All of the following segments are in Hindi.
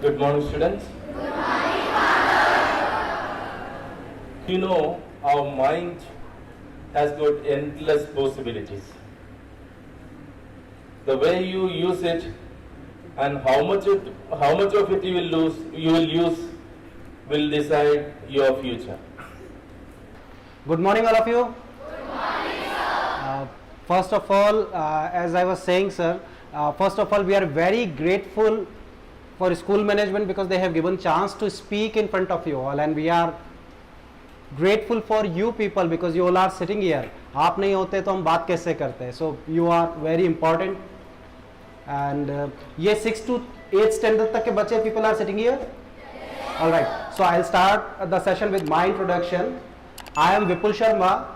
Good morning, students. You know, our mind has got endless possibilities. The way you use it and how much of it you will use will decide your future. Good morning, all of you. Good morning, sir. First of all, as I was saying, sir, first of all, we are very grateful for school management because they have given chance to speak in front of you all, and we are grateful for you people because you all are sitting here. आप नहीं होते तो हम बात कैसे करते? So you are very important, and ये 6 to 8 standard तक के बच्चे people are sitting here. All right. So I'll start the session with my introduction. I am Vipul Sharma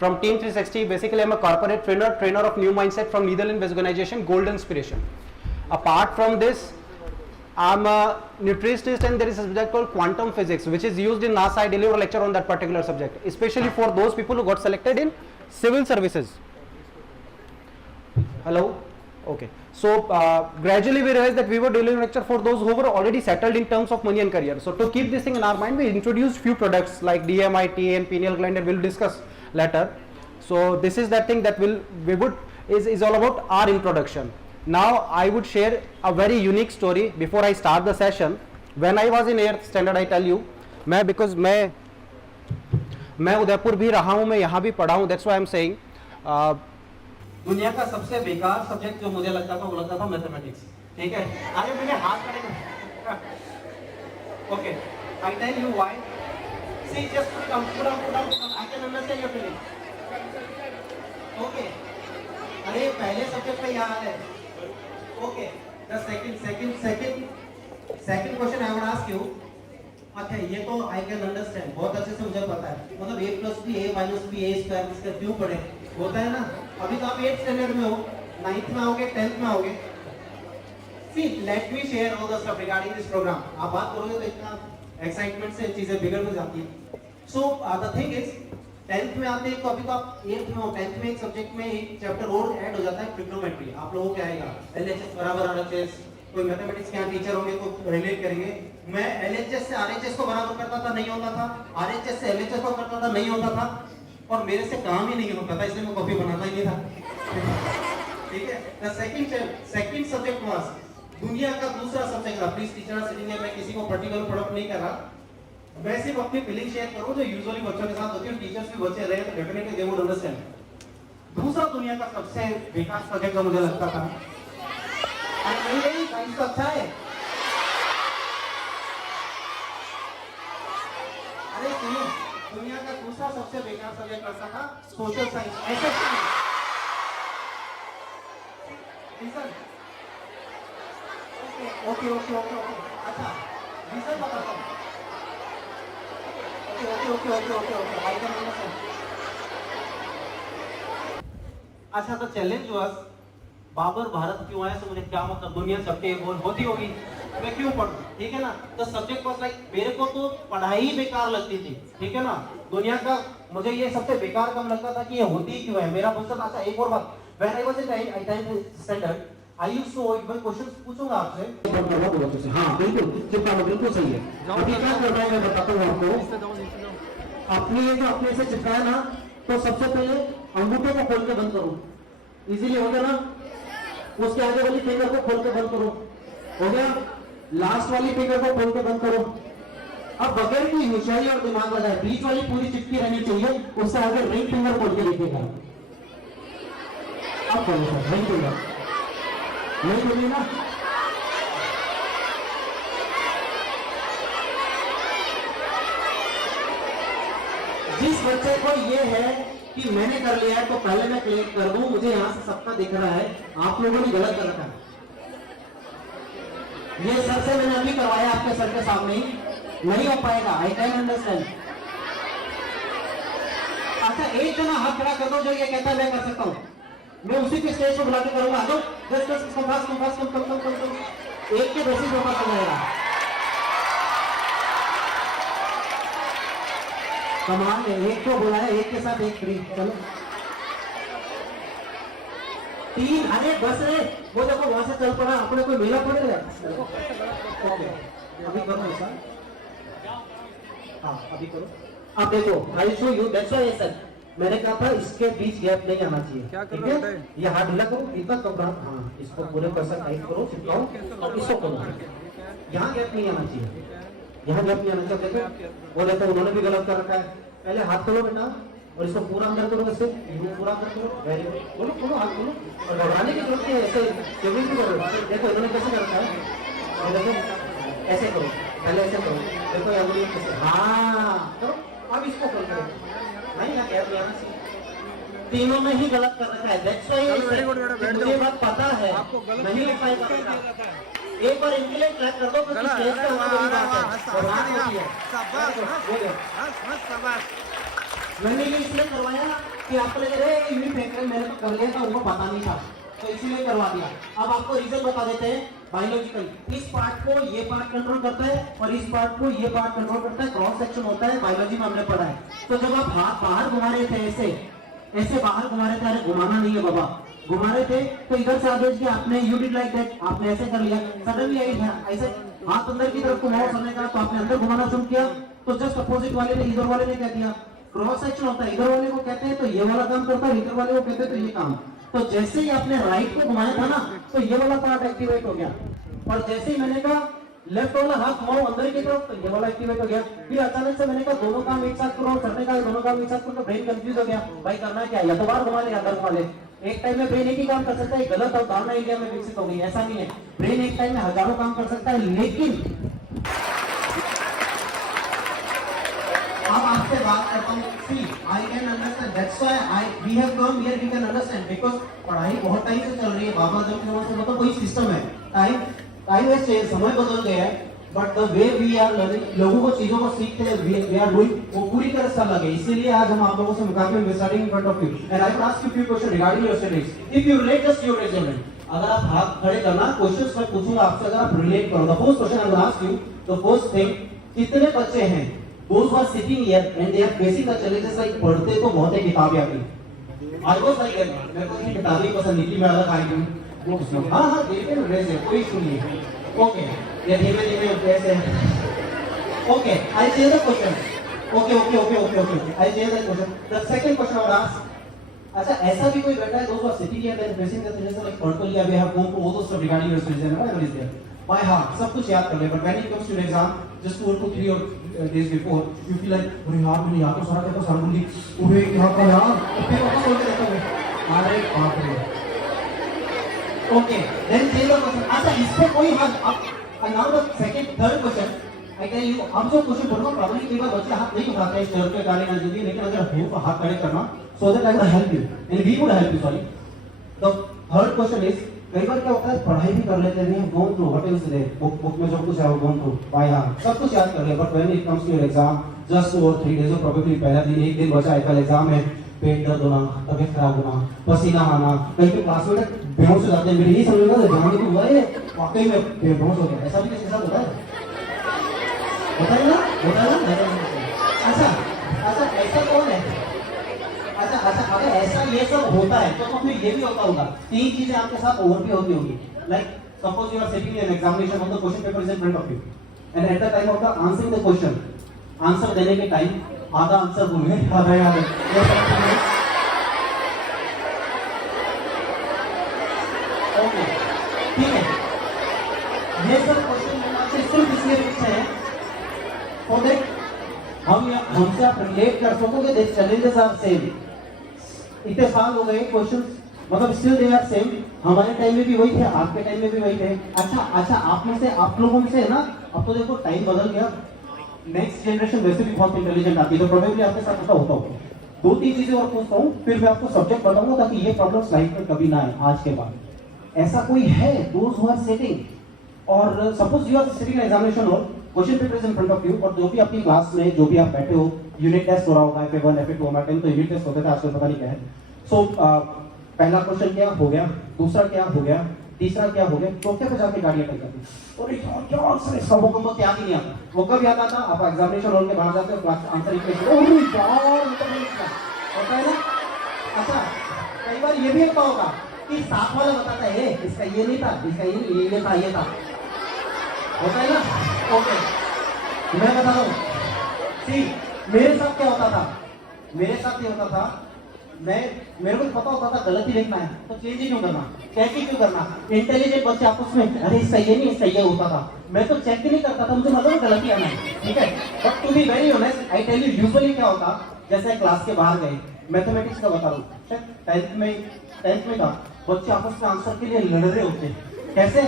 from Team 360. Basically, I'm a corporate trainer of new mindset from Netherlands-based organization Golden Inspiration. Apart from this, I'm a nutritionist, and there is a subject called quantum physics, which is used in NASA. I deliver a lecture on that particular subject, especially for those people who got selected in civil services. Hello? Okay. So gradually we realized that we were delivering lecture for those who were already settled in terms of money and career. So to keep this thing in our mind, we introduced few products like DMI, TN, pineal gland, and we'll discuss later. So this is that thing that is all about our introduction. Now I would share a very unique story before I start the session. When I was in 8th standard, I tell you, because मैं उदयपुर भी रहा हूँ, मैं यहाँ भी पढ़ा हूँ. That's why I'm saying. दुनिया का सबसे बेकार सब्जेक्ट जो मुझे लगता था वो लगता था मैथमेटिक्स. ठीक है, अरे मैंने हाथ करेगा. Okay, I tell you why. See, just put down. I can understand your feeling. Okay. अरे पहले सब्जेक्ट में याद है. Okay. The second question I would ask you. अच्छा, ये तो I can understand. बहुत अच्छे से मुझे पता है. मतलब a plus b, a minus b, a square इसका क्यों पढ़े? होता है ना. अभी तो आप 8th स्टैंडर्ड में हो, 9th में आओगे, 10th में आओगे. See, let me share all the stuff regarding this program. आप बात करोगे तो इतना एक्साइटमेंट से चीजें बिगड़ में जाती है. So the thing is, 10th में आते हैं तो अभी तो आप 8th में हो. 10th में एक सब्जेक्ट में एक चैप्टर और ऐड हो जाता है, ट्रिग्नोमेट्री. आप लोगों को क्या आएगा? LHS बराबर RHS. कोई मैथमेटिक्स के यहाँ टीचर होंगे तो रिलेट करेंगे. मैं LHS से RHS को बराबर करता था, नहीं होता था. RHS से LHS को करता था, नहीं होता था. और मेरे से काम ही नहीं होता था, इसलिए मैं कॉपी बनाता ही नहीं था. ठीक है. The second subject was दुनिया का दूसरा सब्जेक्ट था. प्लीज टीचर सिटिंग है, मैं किसी को पर्टिकुलर प्रोडक्ट नहीं कर रहा. मैं सिर्फ अपनी फीलिंग शेयर करूं जो यूजुअली बच्चों के साथ होती है. टीचर्स भी बच्चे रहे तो डेफिनेटली दे वुड अंडरस्टैंड. दूसरा दुनिया का सबसे बेकार सब्जेक्ट जो मुझे लगता था, नहीं साइंस तो अच्छा है. अरे सुनो, दुनिया का दूसरा सबसे बेकार सब्जेक्ट लगता था सोशल साइंस. ऐसे ओके. अच्छा, रीजन बताता हूँ. ओके. I can understand. अच्छा, तो चैलेंज वाज बाबर भारत क्यों आया. तो मुझे क्या मतलब, दुनिया सबके बोल होती होगी, मैं क्यों पढ़ूं. ठीक है ना. तो सब्जेक्ट वाज लाइक, मेरे को तो पढ़ाई बेकार लगती थी. ठीक है ना. दुनिया का मुझे ये सबसे बेकार कम लगता था कि ये होती क्यों है. मेरा मुझसे. अच्छा, एक और बात. When I was in 9th standard, I used to एक बार क्वेश्चंस पूछूंगा आपसे. हां बिल्कुल, चिपका बिल्कुल सही है. अभी क्या करना है मैं बताता हूं आपको. अपने ये जो अपने से चिपकाया ना, तो सबसे पहले अंगूठे को खोल के बंद करो. इजीली हो गया ना. उसके आगे वाली फिंगर को खोल के बंद करो. हो गया. लास्ट वाली फिंगर को खोल के बंद करो. अब बगैर की होशियारी और दिमाग लगाए, बीच वाली पूरी चिपकी रहनी चाहिए. उससे आगे रिंग फिंगर खोल के लिखेगा. अब खोलो सर, रिंग फिंगर नहीं खोलिए ना. जिस बच्चे को ये है कि मैंने कर लिया है तो पहले मैं क्लेम कर दूं, मुझे यहां से सबका दिख रहा है, आप लोगों ने गलत कर रखा है. ये सर से मैंने अभी करवाया आपके सर के सामने ही. नहीं हो पाएगा. आई कैन अंडरस्टैंड. अच्छा, एक जना हाथ खड़ा कर दो जो ये कहता है मैं कर सकता हूं. मैं उसी के स्टेज पर बुला के करूंगा. तो कम. एक के बेसिस पर हो जाएगा. कमाल है. एक को बुलाया, एक के साथ एक फ्री. चलो 3 अरे बस रे वो देखो वहां से चल पड़ा अपने कोई मेला पड़ेगा ओके अभी करो ऐसा हाँ अभी करो अब देखो I show you that's why I said मैंने कहा था इसके बीच गैप नहीं आना चाहिए ठीक है ये हाथ ढीला करो इतना कपड़ा हाँ इसको पूरे परसेंट टाइट करो चिपकाओ और इसको करो यहाँ गैप नहीं आना चाहिए यहाँ गैप नहीं आना चाहिए देखो बोले तो उन्होंने भी गलत कर रखा है पहले हाथ खोलो बेटा और इसको पूरा अंदर करो ऐसे पूरा अंदर करो वेरी गुड बोलो खोलो हाथ खोलो और घबराने की जरूरत नहीं है ऐसे केवल भी करो देखो इन्होंने कैसे कर रखा है और देखो ऐसे करो पहले ऐसे करो देखो ये अंगुली कैसे हाँ करो अब इसको खोल करो नहीं ना गैप नहीं आना चाहिए तीनों में ही गलत कर रखा है दैट्स व्हाई मुझे बात पता है नहीं हो पाएगा एक बार इनके लिए ट्रैक कर दो क्योंकि स्टेज पे होना बड़ी बात है मैंने ये इसलिए करवाया कि आपको लगे रे यूनिट फेंकर मैंने तो कर लिया था उनको पता नहीं था तो इसीलिए करवा दिया अब आपको रीजन बता देते हैं बायोलॉजिकल इस पार्ट को ये पार्ट कंट्रोल करता है और इस पार्ट को ये पार्ट कंट्रोल करता है क्रॉस सेक्शन होता है बायोलॉजी में हमने पढ़ा है तो जब आप हाथ बाहर घुमा रहे थे ऐसे बाहर घुमा रहे थे अरे घुमाना नहीं है बाबा घुमा रहे थे तो इधर से आदेश किया आपने यू डिड लाइक दैट आपने ऐसे कर लिया सडनली ऐसे हाथ अंदर की तरफ घुमाओ समझने का तो आपने अंदर घुमाना शुरू किया तो जस्ट अपोजिट वाले ने इधर वाले ने कह दिया क्रॉस सेक्शन होता है इधर वाले को कहते हैं तो ये वाला काम करता है इधर वाले को कहते हैं तो ये काम तो जैसे ही आपने राइट को घुमाया था ना तो ये वाला पार्ट एक्टिवेट हो गया और जैसे ही मैंने कहा लेफ्ट वाला हाथ घुमाओ अंदर की तरफ तो ये वाला एक्टिवेट हो गया फिर अचानक से मैंने कहा दोनों काम एक साथ करो करने का दोनों काम एक साथ करो तो ब्रेन कंफ्यूज हो गया भाई करना क्या या तो बाहर घुमा ले या अंदर घुमा ले एक टाइम में ब्रेन एक ही काम कर सकता है गलत अवधारणा इंडिया में विकसित हो गई ऐसा नहीं है ब्रेन एक टाइम में हजारों काम कर सकता है लेकिन अब आपसे बात करता हूँ see I can understand that's why we have come here we can understand because पढ़ाई बहुत टाइम से चल रही है बाबा जब समय से मतलब कोई सिस्टम है टाइम वेस्ट समय बदल गया है but the way we are learning लोगों को चीजों को सीखते हैं वी आर डूइंग वो पूरी तरह से अलग है इसीलिए आज हम आप लोगों से मुकाबले में starting in front of you and I will ask you few question regarding your studies if you relate just your result अगर आप हाथ खड़े करना क्वेश्चंस मैं पूछूंगा आपसे अगर आप रिलेट करो the first question I will ask you the first thing कितने बच्चे हैं those who are sitting here and they are facing the challenges like पढ़ते तो बहुत है किताबें आती आई वाज लाइक मेरे को ये किताबें पसंद नहीं थी मैं अलग आई हूं वो किसने हां देखते हैं वैसे कोई इशू नहीं है ओके ये धीमे धीमे कैसे ओके आई से द क्वेश्चन ओके आई से the question the second question I will ask अच्छा ऐसा भी कोई बैठा है those who are sitting here and facing the challenges like पढ़ तो लिया we have gone through all the stuff regarding your studies and what is there by heart सब कुछ याद कर ले but when it comes to exam just 2 to 3 or days before you feel like अरे यार मैंने याद तो सारा कहता सारा बोली उबे क्या कर यार फिर वापस बोल के देखो अरे बाप रे okay then say the question अच्छा इस पे कोई हाथ अब now the second third question I tell you अब जो क्वेश्चन बोलूंगा प्रॉब्लम कई बार बच्चे हाथ नहीं उठाते हैं डर के कारण नहीं जल्दी लेकिन अगर हो तो हाथ खड़े करना so that I will help you and we would help you sorry the third question is कई बार क्या होता है पढ़ाई भी कर लेते हैं gone through what is there book में जो कुछ है वो गोन थ्रू बाय हार्ट सब कुछ याद कर लिया but when it comes to your exam just 2 or 3 days और प्रोबेबली पहला दिन एक दिन बचा है कल एग्जाम है पेट दर्द होना तबीयत खराब होना पसीना आना कहीं पे क्लास में बेहोश हो जाते हैं मेरे नहीं समझ में आता जाने को हुआ है वाकई में बेहोश हो गया ऐसा भी किसी के साथ होता है ना अच्छा ऐसा कौन है अच्छा अगर ऐसा ये सब होता है तो फिर ये भी होता होगा तीन चीजें आपके साथ और भी होती होगी like suppose you are sitting in examination on the question paper is in front of you and at the time of the answering the question answer देने के टाइम आधा आंसर भूल गए आधा याद है ओके ठीक है ये सब क्वेश्चन मैंने आपसे सिर्फ इसलिए पूछे हैं फॉर दैट हमसे आप रिलेट कर सकोगे दैट चैलेंजेस आर सेम इतने साल हो गए क्वेश्चन मतलब स्टिल दे आर सेम हमारे टाइम में भी वही थे आपके टाइम में भी वही थे अच्छा आप में से आप लोगों में से है ना अब तो देखो टाइम बदल गया नेक्स्ट जनरेशन वैसे भी बहुत इंटेलिजेंट आती है तो प्रोबेबली आपके साथ ऐसा होता होगा 2-3 चीजें और पूछता हूँ फिर मैं आपको सब्जेक्ट बताऊंगा ताकि ये प्रॉब्लम्स लाइफ में कभी ना आए आज के बाद ऐसा कोई है दोज हु आर सिटिंग और suppose you are sitting examination और question paper is in front of you और जो भी आपकी क्लास में जो भी आप बैठे हो यूनिट टेस्ट हो रहा होगा FA1 FA2 हमारे टाइम तो यूनिट टेस्ट होते थे आजकल पता नहीं क्या है सो पहला क्वेश्चन क्या हो गया दूसरा क्या हो गया तीसरा क्या हो गया चौथे पे जाके गाड़ी अटक जाती और क्या आंसर है सब को याद ही नहीं आता वो कब याद आता आप एग्जामिनेशन हॉल में बाहर जाते हो क्लास आंसर लिखते हो अरे यार होता है ना अच्छा कई बार ये भी होता होगा कि साथ वाला बताता है इसका ये नहीं था, इसका ये था, ये था, होता है ना। ओके, मैं बता रहा हूँ, सी मेरे साथ क्या होता था, मेरे साथ ये होता था, मेरे को पता होता था गलती लिखना है तो चेंज ही क्यों करना, चेक ही क्यों करना। इंटेलिजेंट बच्चे आपस में अरे इसका ये नहीं, इसका ये होता था, मैं तो चेक ही नहीं करता था, मुझे मतलब गलती आना है, ठीक है। But to be very honest I tell you, usually क्या होता, जैसे क्लास के बाहर गए, मैथमेटिक्स का बता रहा हूँ, 10th में था, बच्चे आपस में आंसर के लिए लड़ रहे होते हैं, कैसे,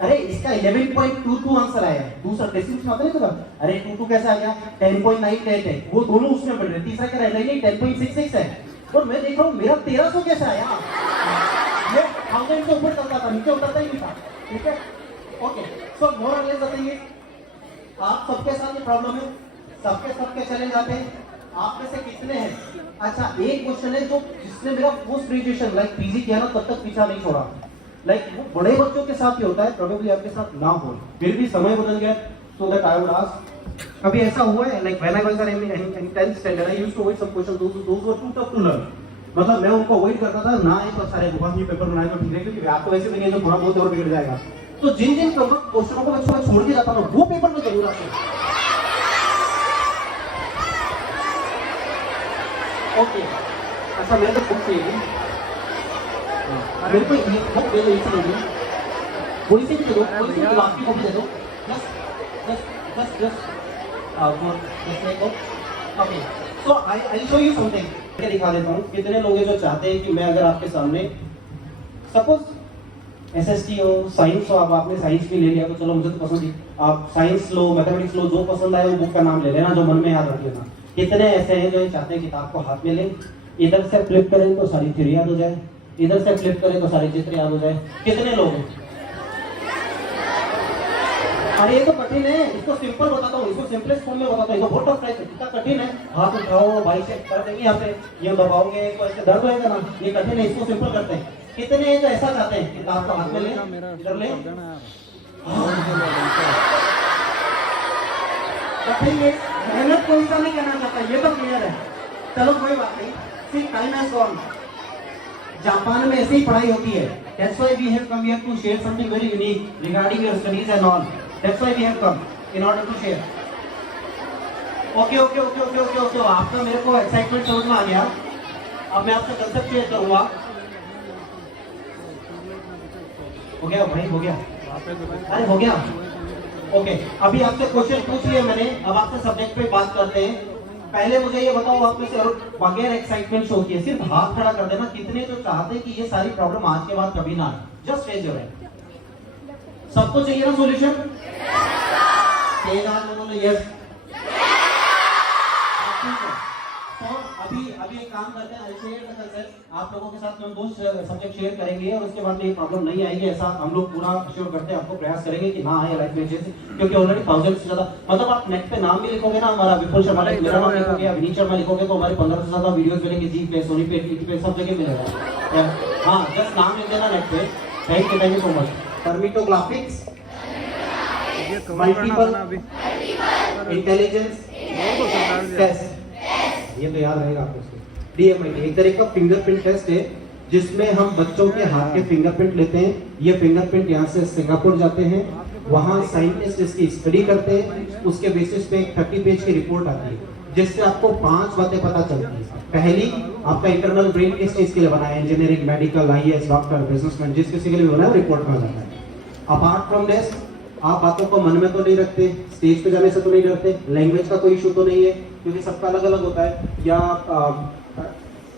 अरे इसका 11.22 आंसर आया है, दूसरा डेसिमल्स में आता नहीं, तो अरे 22 कैसे आ गया, 10.98 है, वो दोनों उसमें बढ़ रहे, तीसरा क्या रह नहीं 10.66 है, और मैं देख रहा हूँ मेरा 1300 कैसे आया, ये 1000 से ऊपर चलता था, नीचे उतरता ही नहीं था, ठीक है। ओके, सो मोर और लेस बताइए, आप सबके साथ ये प्रॉब्लम है, सबके चले जाते हैं, आप में से कितने हैं, अच्छा एक क्वेश्चन है जो जिसने मेरा पोस्ट ग्रेजुएशन लाइक पीजी किया ना तब तक पीछा नहीं छोड़ा, लाइक वो बड़े बच्चों के साथ ही होता है, प्रोबेबली आपके साथ ना हो, फिर भी समय बदल गया, so that I would ask, कभी ऐसा हुआ है like when I was in 10th standard I used to avoid some question those were too tough to learn, मतलब मैं उनको अवॉइड करता था ना, एक तो सारे भगवान ही पेपर बनाए तो ठीक है, क्योंकि आप तो वैसे भी नहीं, जो थोड़ा बहुत और बिगड़ जाएगा, तो जिन जिन क्वेश्चनों को मैं छोड़ के जाता था वो पेपर में जरूर आते हैं। ओके, अच्छा मैं तो बुक चाहिए, मेरे को ये बुक दे दो, इसे दे दो, कोई सी भी दे दो, कोई सी भी लास्ट की बुक दे दो, just like okay, so I show you something, मैं दिखा देता हूँ, कितने लोग हैं जो चाहते हैं कि मैं अगर आपके सामने सपोज एसएसटी हो, साइंस हो, अब आपने साइंस भी ले लिया तो चलो मुझे तो पसंद ही, आप साइंस लो, मैथमेटिक्स लो, जो पसंद आए वो बुक का नाम ले लेना, जो मन में याद रख लेना। कितने ऐसे हैं जो चाहते हैं किताब को हाथ में लें, इधर से फ्लिप करें तो सारी थ्योरी याद हो जाए, इधर से फ्लिप करें तो सारे चित्र याद हो जाए, कितने लोग हैं? अरे ये तो कठिन है, इसको सिंपल बताता हूँ, इसको सिंपलेस्ट फॉर्म में बताता हूँ, ये तो बहुत टफ है, इतना कठिन है, हाथ उठाओ भाई से कर देंगे, यहाँ पे ये दबाओगे तो ऐसे दर्द होएगा ना, ये कठिन है, इसको सिंपल करते हैं। कितने हैं जो ऐसा चाहते हैं किताब को हाथ में ले, इधर ले, कठिन है, मेहनत कोई सा नहीं करना चाहता, ये तो क्लियर है, चलो कोई बात नहीं, सिर्फ टाइम हैज गॉन। जापान में ऐसी ही पढ़ाई होती है, that's why we have come here to share something very unique regarding your studies and all, that's why we have come in order to share. Okay, आपका मेरे को एक्साइटमेंट समझ में आ गया, अब मैं आपसे कंसेप्ट शेयर करूंगा, हो गया भाई, हो गया, अरे हो गया, ओके, अभी आपसे क्वेश्चन पूछ लिया मैंने, अब आपसे सब्जेक्ट पे बात करते हैं। पहले मुझे ये बताओ, आप में से और बगैर एक्साइटमेंट शो किए सिर्फ हाथ खड़ा कर देना, कितने जो चाहते हैं कि ये सारी प्रॉब्लम आज के बाद कभी ना आए, जस्ट रेज योर हैंड। सबको चाहिए ना सॉल्यूशन? तेज हाथ में बोलो यस। अभी एक काम करते हैं, आप लोगों के साथ हम दो सब्जेक्ट शेयर करेंगे और उसके बाद ये प्रॉब्लम नहीं आएगी, ऐसा हम लोग पूरा श्योर करते हैं, आपको प्रयास करेंगे कि ना आए लाइफ में चेंज, क्योंकि ऑलरेडी 1000 से ज्यादा, मतलब आप नेट पे नाम भी लिखोगे ना, हमारा विपुल शर्मा, मेरा नाम लिखोगे या विनीत शर्मा लिखोगे तो हमारे 15 से ज्यादा वीडियोस मिलेंगे, जी पे, सोनी पे, टीवी पे, सब जगह मिलेगा। हाँ, जस्ट नाम लिख देना नेट पे। Thank you so much. Dermatoglyphics, multiple intelligence test, ये तो याद रहेगा आपको। DMIT एक तरह का फिंगरप्रिंट टेस्ट है जिसमें हम बच्चों के हाथ के फिंगरप्रिंट लेते हैं, ये फिंगरप्रिंट यहाँ से सिंगापुर जाते हैं, वहाँ साइंटिस्ट इसकी स्टडी करते हैं, उसके बेसिस पे एक 30 पेज की रिपोर्ट आती है जिससे आपको 5 बातें पता चलती है। पहली, आपका इंटरनल ब्रेन किस चीज के लिए बना है, engineering, medical, IAS, doctor, businessman, जिस किसी के लिए बना है रिपोर्ट में आ जाता है। अपार्ट फ्रॉम दिस, आप बातों को मन में तो नहीं रखते, स्टेज पे जाने से तो नहीं डरते, लैंग्वेज का कोई इशू तो नहीं है क्योंकि सबका अलग अलग होता है, या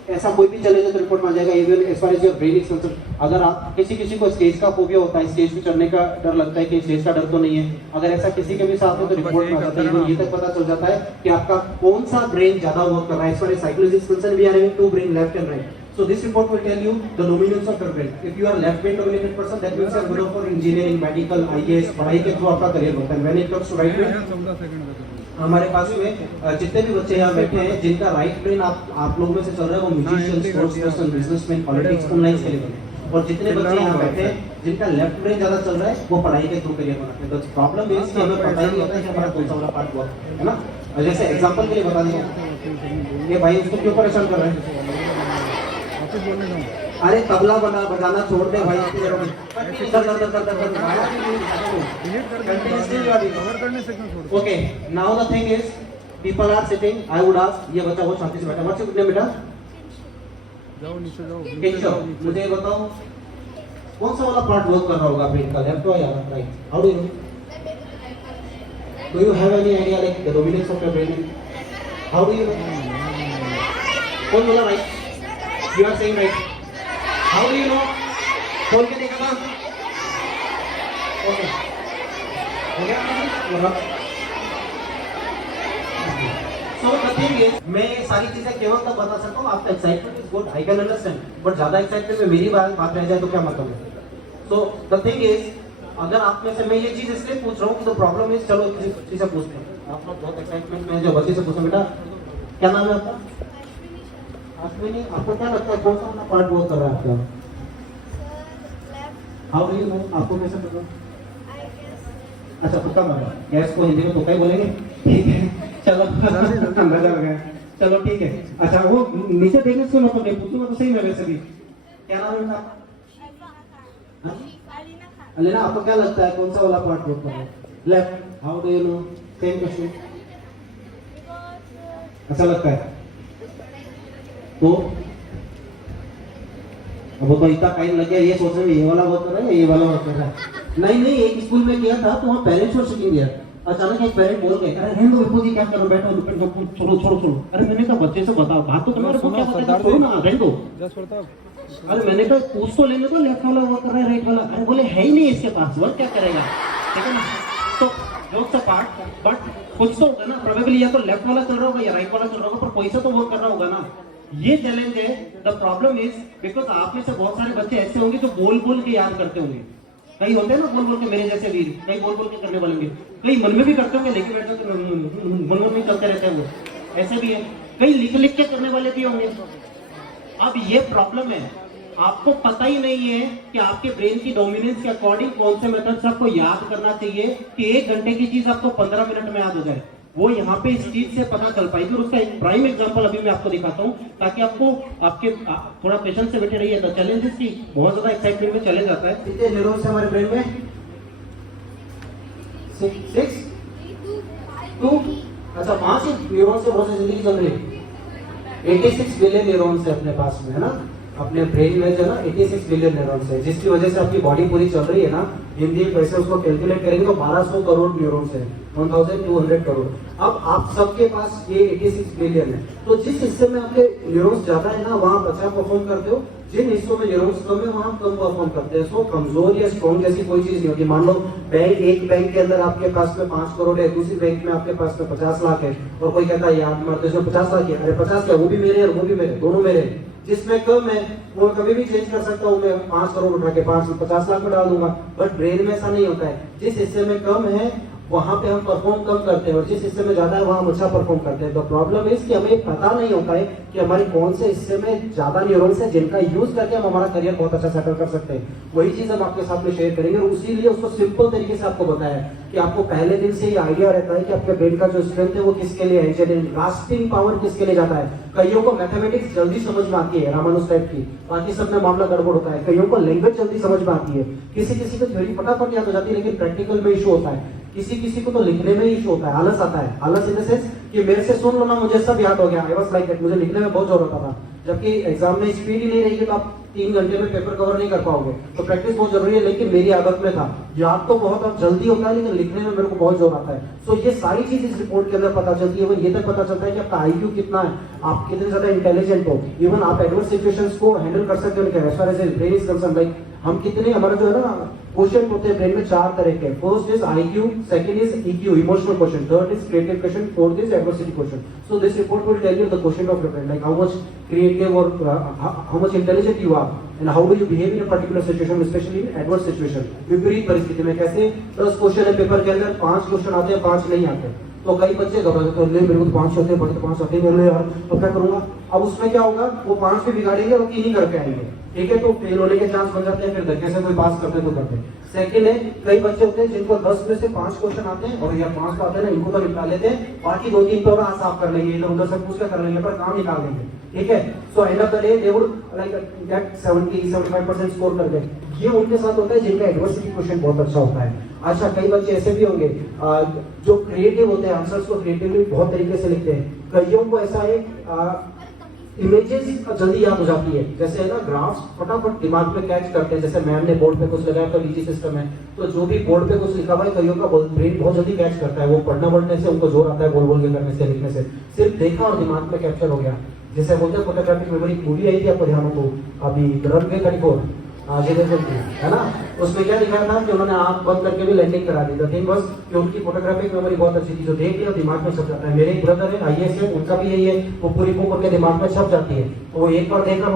ऐसा कोई भी चलेगा तो रिपोर्ट में आ जाएगा। Even as far as your brain is concern, अगर आप किसी को स्टेज का फोबिया होता है, स्टेज पे चढ़ने का डर लगता है कि स्टेज का डर तो नहीं है, अगर ऐसा किसी के भी साथ हो तो रिपोर्ट में आ जाता है, ये तक पता चल जाता है कि आपका कौन सा ब्रेन ज्यादा वर्क कर रहा है। As far as psychology is concern, we are having 2 brain, left and right, so this report will tell you the dominance of your brain. If you are left brain dominated person, that means you are good for engineering, medical, IAS, पढ़ाई के थ्रू आपका करियर बनता है। When it comes to right brain, हमारे पास में जितने भी बच्चे यहाँ बैठे हैं जिनका राइट ब्रेन आप लोगों में से चल रहा है, वो musician, sports person, businessman, politics, online के लिए बने, और जितने बच्चे यहाँ बैठे हैं जिनका लेफ्ट ब्रेन ज्यादा चल रहा है वो पढ़ाई के थ्रू करियर बनाते हैं। तो प्रॉब्लम ये है कि हमें पता ही नहीं होता है कि हमारा कौन सा वाला पार्ट हुआ है ना। जैसे एग्जांपल के लिए बता दें, ये भाई उसको क्यों परेशान कर रहे हैं, अरे तबला बजाना छोड़ दे भाई इतनी देर में। चल कवर करने से क्यों छोड़? Okay now the thing is people are sitting I would ask, ये बच्चा बहुत शांति से बैठा, व्हाट्स योर नेम बेटा? जाओ नीचे जाओ। केशव, मुझे ये बताओ कौन सा वाला पार्ट वर्क कर रहा होगा ब्रेन का, लेफ्ट या right? How do you have any idea like the dominance of your brain? How do you know? कौन बोला right? You are saying right. How do you know? खोल के देखा था? ओके हो गया। So the thing is, मैं ये सारी चीजें केवल तब बता सकता हूँ, आपका excitement is good, I can understand, but ज्यादा एक्साइटमेंट में मेरी बात रह जाए तो क्या मतलब है? सो द थिंग इज, अगर आप में से मैं ये चीज इसलिए पूछ रहा हूँ कि द प्रॉब्लम इज, चलो किसी से पूछते हैं, आप लोग बहुत एक्साइटमेंट में जो बच्चे से पूछो, बेटा क्या नाम है आपका? अश्विनी, आपको क्या लगता है कौन सा वाला पार्ट वर्क कर रहा है आपका? How do you no? आपको कैसे पता? अच्छा तुक्का मारा, गैस को हिंदी में तुक्का ही बोलेंगे, ठीक है चलो अंदाजा हो गया, चलो ठीक है। अच्छा वो नीचे देखने से मतलब नहीं पूछूंगा तो सही है वैसे भी। क्या नाम है उनका? अलीना, आपको क्या लगता है कौन सा वाला पार्ट वर्क कर रहा है? Left. How do you no? Same question. अच्छा लगता है तो अब वो तो इतना टाइम लग गया ये सोचने में ये वाला वर्क कर रहा है ये वाला वर्क कर रहा है। नहीं एक स्कूल में किया था तो वहाँ पेरेंट्स और सेकेंड ईयर, अचानक एक पेरेंट बोल गए, अरे रहने दो विपू जी क्या करो, बैठो छोड़ो। अरे मैंने कहा बच्चे से बताओ, बात तो तुम्हारे को क्या पता, छोड़ो ना रहने दो। अरे मैंने कहा पूछ तो लेने दो, लेफ्ट वाला वर्क कर रहा है राइट वाला? अरे बोले है ही नहीं इसके पास, वर्क क्या करेगा, ठीक है ना? तो जोक्स अपार्ट, बट कुछ तो होगा ना, प्रोबेबली या तो लेफ्ट वाला चल रहा होगा या राइट वाला चल रहा होगा, पर कोई सा तो वर्क कर रहा होगा ना। ये चैलेंज है। द प्रॉब्लम इज बिकॉज आप में से बहुत सारे बच्चे ऐसे होंगे जो बोल के याद करते होंगे, कई होते हैं ना बोल के मेरे जैसे वीर, कई बोल के करने वाले होंगे, कई मन में भी करते होंगे लेके बैठे तो मन में चलते रहते हैं, वो ऐसे भी है, कई लिख के करने वाले भी होंगे। अब ये प्रॉब्लम है, आपको पता ही नहीं है कि आपके ब्रेन की डोमिनेंस के अकॉर्डिंग कौन से मेथड आपको याद करना चाहिए कि 1 घंटे की चीज आपको 15 मिनट में याद हो जाए। वो यहाँ पे इस चीज से पता चल पाएगी, और उसका एक प्राइम एग्जांपल अभी मैं आपको दिखाता हूँ ताकि आपको थोड़ा पेशेंस से बैठे रहिए। चैलेंज की बहुत ज्यादा एक्साइटमेंट में चले जाता है। कितने न्यूरॉन्स हमारे ब्रेन में? 6 2 अच्छा 5 न्यूरॉन से बहुत जिंदगी चल रही है। 86 बिलियन न्यूरॉन्स है अपने पास में, है ना, अपने ब्रेन में जो ना 86 बिलियन न्यूरॉन्स है, जिसकी वजह से आपकी बॉडी पूरी चल रही है ना। हिंदी में वैसे उसको कैलकुलेट करेंगे तो 1200 करोड़ न्यूरॉन्स है, 1200 करोड़। अब आप सबके पास ये 86 बिलियन है, तो जिस हिस्से में आपके न्यूरॉन्स ज्यादा है ना वहाँ अच्छा परफॉर्म करते हो, जिन हिस्सों में न्यूरॉन्स कम है वहाँ कम परफॉर्म करते हैं। सो कमजोर या स्ट्रॉन्ग जैसी कोई चीज नहीं होती। मान लो एक बैंक के अंदर आपके पास में 5 करोड़ है, दूसरी बैंक में आपके पास में 50 लाख है, और कोई कहता है यार तुम्हारे तो 50 लाख है, अरे 50 क्या, वो भी मेरे और वो भी मेरे, दोनों मेरे। जिसमें कम है वो कभी भी चेंज कर सकता हूँ, मैं 5 करोड़ उठा के 50 लाख में डाल दूंगा। बट ब्रेन में ऐसा नहीं होता है, जिस हिस्से में कम है वहां पे हम परफॉर्म कम करते हैं, और जिस हिस्से में ज्यादा है वहां हम अच्छा परफॉर्म करते हैं। तो प्रॉब्लम इज कि हमें पता नहीं होता है कि हमारे कौन से हिस्से में ज्यादा न्यूरॉन्स है जिनका यूज करके हम हमारा करियर बहुत अच्छा सेटल कर सकते हैं। वही चीज हम आपके साथ में शेयर करेंगे, और उसीलिए उसको सिंपल तरीके से आपको बताया कि आपको पहले दिन से ये आइडिया रहता है कि आपके ब्रेन का जो स्ट्रेंथ है वो किसके लिए है, ग्रास्पिंग पावर किसके लिए जाता है। कईयों को मैथमेटिक्स जल्दी समझ में आती है, रामानुज टाइप की, बाकी सब में मामला गड़बड़ होता है। कईयों को लैंग्वेज जल्दी समझ में आती है, किसी को थ्योरी फटाफट याद हो जाती है, लेकिन प्रैक्टिकल में इशू होता है। किसी को तो लिखने में इशू होता है, आलस आता है। आलस इन द सेंस कि मेरे से सुन लो ना मुझे सब याद हो गया, आई वाज लाइक दैट, मुझे लिखने में बहुत जोर होता था। जबकि एग्जाम में स्पीड ही नहीं रहेगी तो आप 3 घंटे में पेपर कवर नहीं कर पाओगे, तो प्रैक्टिस बहुत जरूरी है। लेकिन मेरी आदत में था, याद तो बहुत अब जल्दी होता है लेकिन लिखने में मेरे को बहुत जोर आता है। सो ये सारी चीज इस रिपोर्ट के अंदर पता चलती है। ये तक पता चलता है कि आपका IQ कितना है, आप कितने ज्यादा इंटेलिजेंट हो, इवन आप एडवर्स सिचुएशंस को हैंडल कर सकते हो। As far as brain is concern, like हम कितने, हमारा जो है ना क्वेश्चन होते हैं ब्रेन में 4 तरह के। First is IQ, second is EQ, emotional question, third is creative question, fourth is adversity question. So this report will tell you the question of your brain, like how much creative or how much intelligent you are and how do you behave in a particular situation, especially in adverse situation, विपरीत परिस्थिति में कैसे। 10 क्वेश्चन है पेपर के अंदर, 5 क्वेश्चन आते हैं, 5 नहीं आते, तो कई बच्चे घबरा जाते हैं, मेरे को तो 5 होते हैं, बड़े तो 5 आते हैं, यार अब क्या करूंगा। अब उसमें क्या होगा, वो 5 पे बिगाड़ेंगे और 3 ही करके आएंगे, ठीक है, तो फेल होने के चांस बन जाते हैं, फिर धक्के से कोई पास करते तो करते। सेकंड है, कई बच्चे होते हैं जिनको 10 में से 5 क्वेश्चन आते हैं और या 5 आते हैं ना, इनको तो निकाल लेते हैं, बाकी 2-3 तो और साफ कर लेंगे, इधर उधर से पूछ कर लेंगे, पर काम निकाल देंगे, ठीक है। So end of the day they would like get 70-75% score कर दे। ये उनके साथ होता है जिनका एडवर्सिटी क्वेश्चन बहुत अच्छा होता है। अच्छा, कई बच्चे ऐसे भी होंगे जो क्रिएटिव होते हैं, आंसर्स को क्रिएटिवली बहुत तरीके से लिखते हैं। कईयों को ऐसा है इमेजेस जल्दी याद हो जाती है, जैसे है ना ग्राफ्स फटाफट दिमाग में कैच करते हैं, जैसे मैम ने बोर्ड पे कुछ लगाया तो इजी सिस्टम है, तो जो भी बोर्ड पे कुछ लिखा हुआ है कईयों का ब्रेन बहुत जल्दी कैच करता है, वो पढ़ना पढ़ने से उनको जोर आता है, बोल बोल के करने से, लिखने से, सिर्फ देखा और दिमाग में कैप्चर हो गया। जैसे बोलते हैं फोटोग्राफिक मेमोरी, मूवी आई थी आपको ध्यान हो तो अभी रनवे 34 है ना, उसमें क्या लिखा था कि उन्होंने आंख बंद करके भी लैंडिंग करा दी। थिंग बस कि उनकी फोटोग्राफिक मेमोरी बहुत अच्छी थी, जो देख लिया दिमाग में छप जाता है। मेरे एक ब्रदर है आईएएस है, उनका भी यही है, वो पूरी बुक उनके दिमाग में छप जाती है, तो वो एक बार देखा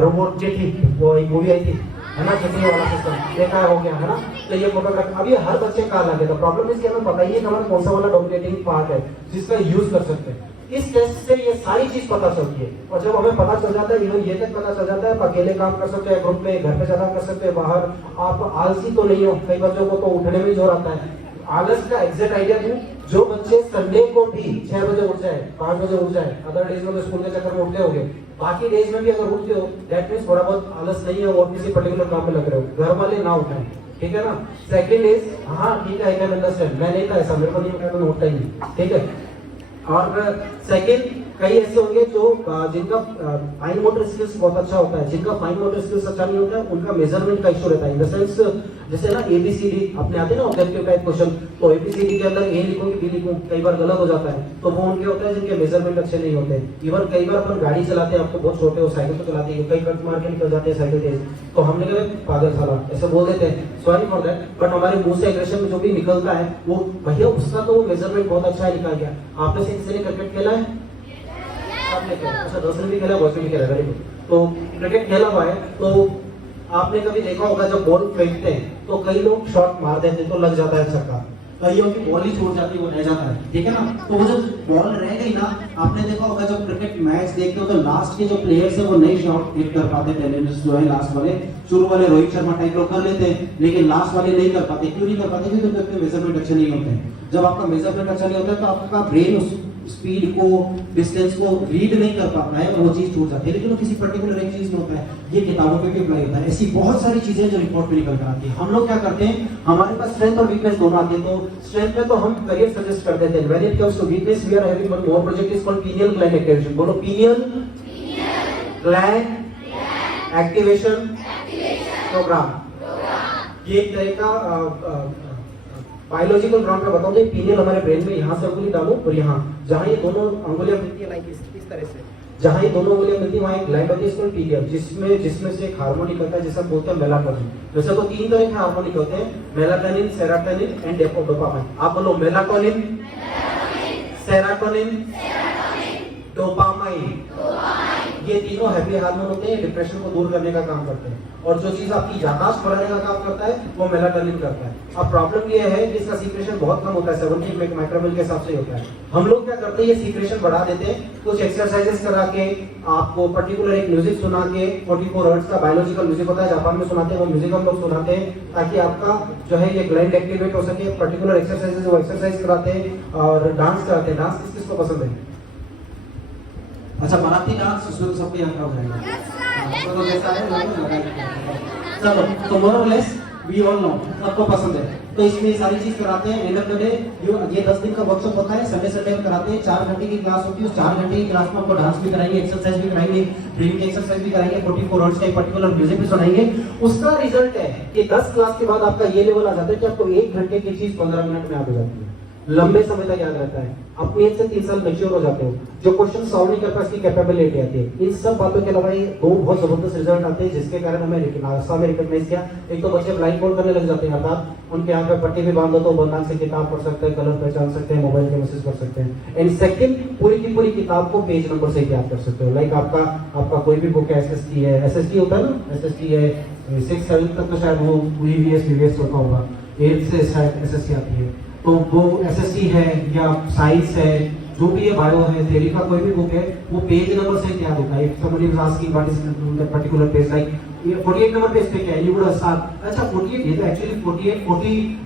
रोबोट चिट्ठी, वो एक मूवी आई थी है ना, चिट्ठी वाला सिस्टम देखा हो गया है ना, तो ये फोटोग्राफी अब ये हर बच्चे का अलग है। तो प्रॉब्लम इसकी हमें बताइए कि हमारा कौन सा वाला डोमिनेटिंग पार्ट है जिसका यूज कर सकते हैं। इस टेस्ट से ये सारी चीज पता चलती है, और जब हमें पता चल जाता है, ये तक पता चल जाता है, आप अकेले काम कर सकते हैं, ग्रुप में, घर पे ज्यादा कर सकते हैं, बाहर आप आलसी तो नहीं हो। कई बच्चों को तो उठने में जोर आता है। आलस का एग्जैक्ट आइडिया दूं, जो बच्चे संडे को भी 6 बजे उठ जाए, 5 बजे उठ जाए, अदर डेज में तो स्कूल के चक्कर में उठते होंगे, बाकी डेज में भी अगर उठते हो, दैट मींस थोड़ा बहुत आलस नहीं है और किसी पर्टिकुलर काम में लग रहे हो, घर वाले ना उठाएं, ठीक है ना। सेकंड इज, हाँ ठीक है, आई कैन अंडरस्टैंड, मैं नहीं था ऐसा, मेरे को नहीं उठाया तो उठता ही नहीं, ठीक है। और सेकंड, कई ऐसे होंगे जो जिनका फाइन मोटर स्किल्स बहुत अच्छा होता है, जिनका फाइन मोटर स्किल्स अच्छा नहीं होता है, उनका मेजरमेंट का इशू रहता है। इन द सेंस जैसे ना ABCD अपने आते हैं ना ऑब्जेक्टिव टाइप क्वेश्चन, तो ABCD के अंदर A लिखूं कि B लिखूं, कई बार गलत हो जाता है, तो वो उनके होते हैं जिनके मेजरमेंट अच्छे नहीं होते। इवन कई बार अपन गाड़ी चलाते हैं, आपको बहुत छोटे हो, साइकिल तो चलाते हैं, कई कट मार के निकल जाते हैं साइकिल तेज, तो हमने कहा पागल साला ऐसे बोल देते हैं, सॉरी फॉर दैट, बट हमारे मुंह से एग्रेशन में जो भी निकलता है वो भैया उसका तो मेजरमेंट बहुत अच्छा है, निकाल गया। आपने से किसी ने क्रिकेट खेला है? अच्छा, 10 रन भी खेला, बॉस भी खेला, वेरी गुड। तो क्रिकेट खेला हुआ है, तो आपने कभी देखा होगा जब बॉल फेंकते हैं तो कई लोग शॉट मार देते हैं तो लग जाता है छक्का, कईयों की बॉल ही छूट जाती है, वो रह जाता है, ठीक है ना। तो वो जब बॉल रह गई ना, आपने देखा होगा जब क्रिकेट मैच देखते हो तो लास्ट के जो प्लेयर्स है वो नई शॉट हिट कर पाते, टैलेंट्स जो है लास्ट वाले, शुरू वाले रोहित शर्मा टाइप लोग कर लेते हैं, लेकिन लास्ट वाले नहीं कर पाते। क्यों नहीं कर पाते? क्योंकि उनके मेजरमेंट अच्छे नहीं होते हैं। जब आपका मेजरमेंट अच्छा नहीं होता है तो आपका ब्रेन उस स्पीड को, डिस्टेंस को रीड नहीं कर पाता है और वो चीज छूट जाती है। लेकिन वो किसी पर्टिकुलर एक चीज में होता है, ये किताबों पे भी अप्लाई होता है। ऐसी बहुत सारी चीजें जो रिपोर्ट में निकल कर आती है। हम लोग क्या करते हैं, हमारे पास स्ट्रेंथ और वीकनेस दोनों आती है, तो स्ट्रेंथ में तो हम करियर सजेस्ट कर देते हैं। When it comes to weakness, we are having one more project is called pineal gland activation. बोलो, पीनियल ग्लैंड एक्टिवेशन प्रोग्राम। ये एक तरह का बायोलॉजिकल ग्राउंड में बताऊं तो पीनियल हमारे ब्रेन में यहाँ से उंगली डालो और यहाँ जहाँ ये दोनों अंगुलियां मिलती है, लाइक इस तरह से, जहाँ ये दोनों अंगुलियां मिलती है वहाँ एक ग्लैंड होती है, इसको पीनियल, जिसमें से एक हार्मोन निकलता है जिसे हम बोलते हैं मेलाटोनिन। वैसे तो 3 तरह के हार्मोन निकलते हैं, मेलाटोनिन, सेरोटोनिन एंड डोपामाइन। आप बोलो, मेलाटोनिन, सेरोटोनिन, डोपामाइन। ये तीनों हैप्पी हार्मोन होते हैं, डिप्रेशन को दूर करने का काम करते हैं, और जो चीज आपकी याददाश्त बढ़ाने का काम करता है वो मेलाटोनिन करता है। अब प्रॉब्लम ये है कि इसका सीक्रेशन बहुत कम होता है, 70 माइक्रोमिल के हिसाब से होता है। हम लोग क्या करते हैं, ये सीक्रेशन बढ़ा देते हैं, कुछ एक्सरसाइजेस करा के, आपको पर्टिकुलर एक म्यूजिक सुना के, 44 हर्ट्ज का बायोलॉजिकल म्यूजिक होता है, जापान में सुनाते हैं, वो म्यूजिक हम लोग सुनाते हैं ताकि आपका जो है ये ग्लैंड एक्टिवेट हो सके। पर्टिकुलर एक्सरसाइजेस वो एक्सरसाइज कराते हैं और डांस कराते हैं। डांस किस किसको पसंद है? अच्छा, बाराती डांस, उसमें तो सबको यहाँ हो जाएगा, तो जैसा है चलो, तो मोर और लेस वी ऑल नो, सबको पसंद है। तो इसमें ये सारी चीज कराते हैं। एंड ऑफ द डे ये 10 दिन का वर्कशॉप होता है, संडे में कराते हैं। 4 घंटे की क्लास होती है, उस 4 घंटे की क्लास में आपको डांस भी कराएंगे, एक्सरसाइज भी कराएंगे, ब्रीथिंग एक्सरसाइज भी कराएंगे, 44 हर्ट्ज का एक पर्टिकुलर म्यूजिक भी सुनाएंगे। उसका रिजल्ट है कि 10 क्लास के बाद आपका ये लेवल आ जाता है कि आपको 1 घंटे की चीज 15 मिनट में याद हो जाती है, लंबे समय तक याद रहता है। अपनी एज से 3 साल मैच्योर हो जाते हो, जो क्वेश्चन सॉल्व नहीं कर पाए इसकी कैपेबिलिटी आती है। इन सब बातों के अलावा ये 2 बहुत जबरदस्त रिजल्ट आते हैं, जिसके कारण हमें नासा में रिकॉग्नाइज किया। एक तो बच्चे ब्लाइंड फोल्ड करने लग जाते हैं, अर्थात उनके यहाँ पे पट्टी भी बांध दो तो बंदान से किताब पढ़ सकते हैं, कलर पहचान सकते हैं, मोबाइल के मैसेज कर सकते हैं। एंड सेकंड, पूरी की पूरी किताब को पेज नंबर से याद कर सकते हो। लाइक आपका कोई भी बुक है, एसएसटी है, एसएसटी होता है ना, एसएसटी है 6 7 तक तो शायद वो ईवीएस होता होगा, 8 से शायद एसएसटी आती है, तो वो एसएसटी है या साइंस है जो भी है बायो है, थ्योरी का कोई भी बुक है, वो पेज नंबर से याद होता है। If somebody is asking what is that particular page, like ये 48 नंबर पेज पे क्या है, यू वुड स्टार्ट, अच्छा 48, ये तो एक्चुअली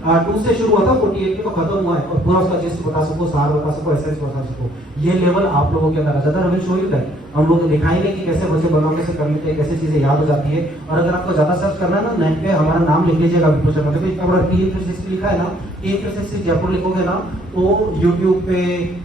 42 से शुरू हुआ था, 48 पे तो खत्म हुआ है, और पूरा उसका जिस्ट बता सको, सार बता सको, एसेंस बता सको। ये लेवल आप लोगों के अंदर आ जाता है। हमें शो यू दैट, हम लोग दिखाएंगे कि कैसे बच्चे बनाओ, कैसे कर लेते हैं, कैसे चीजें याद हो जाती है। और अगर आपको ज्यादा सर्च करना है ना, नेट पे हमारा नाम लिख लीजिएगा विपुल शर्मा, क्योंकि इतना बड़ा टीएम लिखा है ना, टीएम जयपुर लिखोगे ना तो यूट्यूब पे,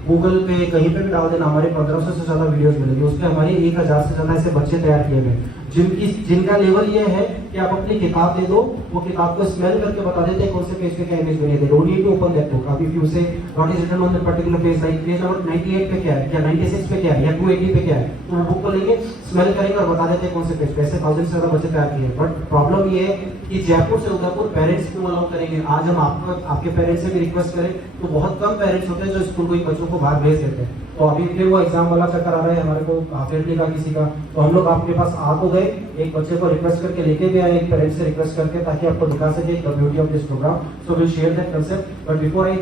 गूगल पे, कहीं पे भी डाल देना, हमारे 1500 से ज्यादा वीडियोस मिलेंगे। उसपे हमारे 1000 से ज्यादा ऐसे बच्चे तैयार किए गए जिनका लेवल ये है कि आप अपनी किताब दे दो, वो किताब को स्मेल करके बता देते हैं कौन से पेज पे क्या इमेज बनी है। Don't need to open that book. अभी if you say what is written on that particular page, like page number 98 पे क्या है, या 96 पे क्या है, या 280 पे क्या है, तो वो बुक को लेके स्मेल करेंगे और बता देते हैं कौन से पेज पे। ऐसे 1000 से ज्यादा बच्चे तैयार किए। बट प्रॉब्लम ये है कि जयपुर से उदयपुर पेरेंट्स क्यों अलाउ करेंगे। आज हम आपके पेरेंट्स से भी रिक्वेस्ट करें तो बहुत कम पेरेंट्स होते हैं जो स्कूल को बच्चों को बाहर भेज देते हैं। तो अभी फिर वो एग्जाम वाला चक्कर आ रहा है हमारे को, हाफियरली का किसी का, तो हम लोग आपके पास आ तो गए, एक बच्चे को रिक्वेस्ट करके लेके भी आए, एक पेरेंट्स से रिक्वेस्ट करके, ताकि आपको दिखा सके the beauty of this programme. So will share that concept, but before I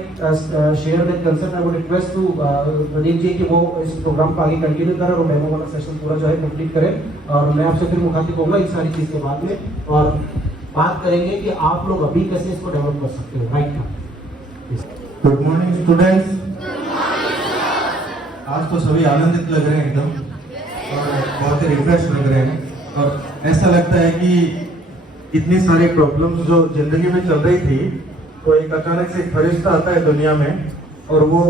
share that concept I would request to Pradeep ji कि वो इस प्रोग्राम को आगे कंटिन्यू करें और डेमो वाला सेशन पूरा जो है कंप्लीट करें। और मैं आपसे फिर मुखातिब होगा इन सारी चीज के बाद में, और बात करेंगे कि आप लोग अभी कैसे इसको डेवलप कर सकते हो। राइट ना। Good morning students. आज तो सभी आनंदित लग रहे हैं एकदम, और बहुत ही रिफ्रेश लग रहे हैं, और ऐसा लगता है कि इतनी सारी प्रॉब्लम्स जो जिंदगी में चल रही थी, तो एक अचानक से फरिश्ता आता है दुनिया में और वो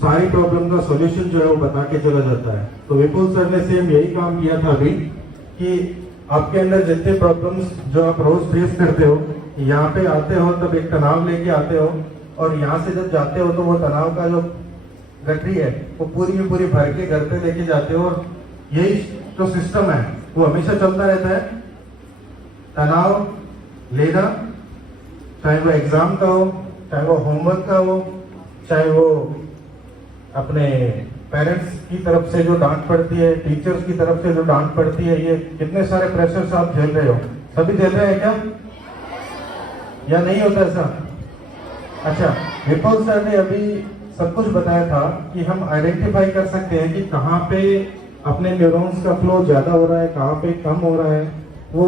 सारी प्रॉब्लम का सॉल्यूशन जो है वो बता के चला जाता है। तो विपुल सर ने सेम यही काम किया था अभी, कि आपके अंदर जितने प्रॉब्लम्स जो आप रोज फेस करते हो, यहाँ पे आते हो तब एक तनाव लेके आते हो, और यहाँ से जब जाते हो तो वो तनाव का जो गठरी है वो पूरी की पूरी भर के घर पे लेके जाते हो। और यही जो सिस्टम है वो हमेशा चलता रहता है, तनाव लेना, चाहे वो एग्जाम का हो, चाहे वो होमवर्क का हो, चाहे वो अपने पेरेंट्स की तरफ से जो डांट पड़ती है, टीचर्स की तरफ से जो डांट पड़ती है, ये कितने सारे प्रेशर्स आप झेल रहे हो। सभी झेल रहे हैं क्या, या नहीं होता ऐसा? अच्छा, विपुल सर ने अभी सब कुछ बताया था कि हम आइडेंटिफाई कर सकते हैं कि कहाँ पे अपने न्यूरॉन्स का फ्लो ज्यादा हो रहा है, कहाँ पे कम हो रहा है, वो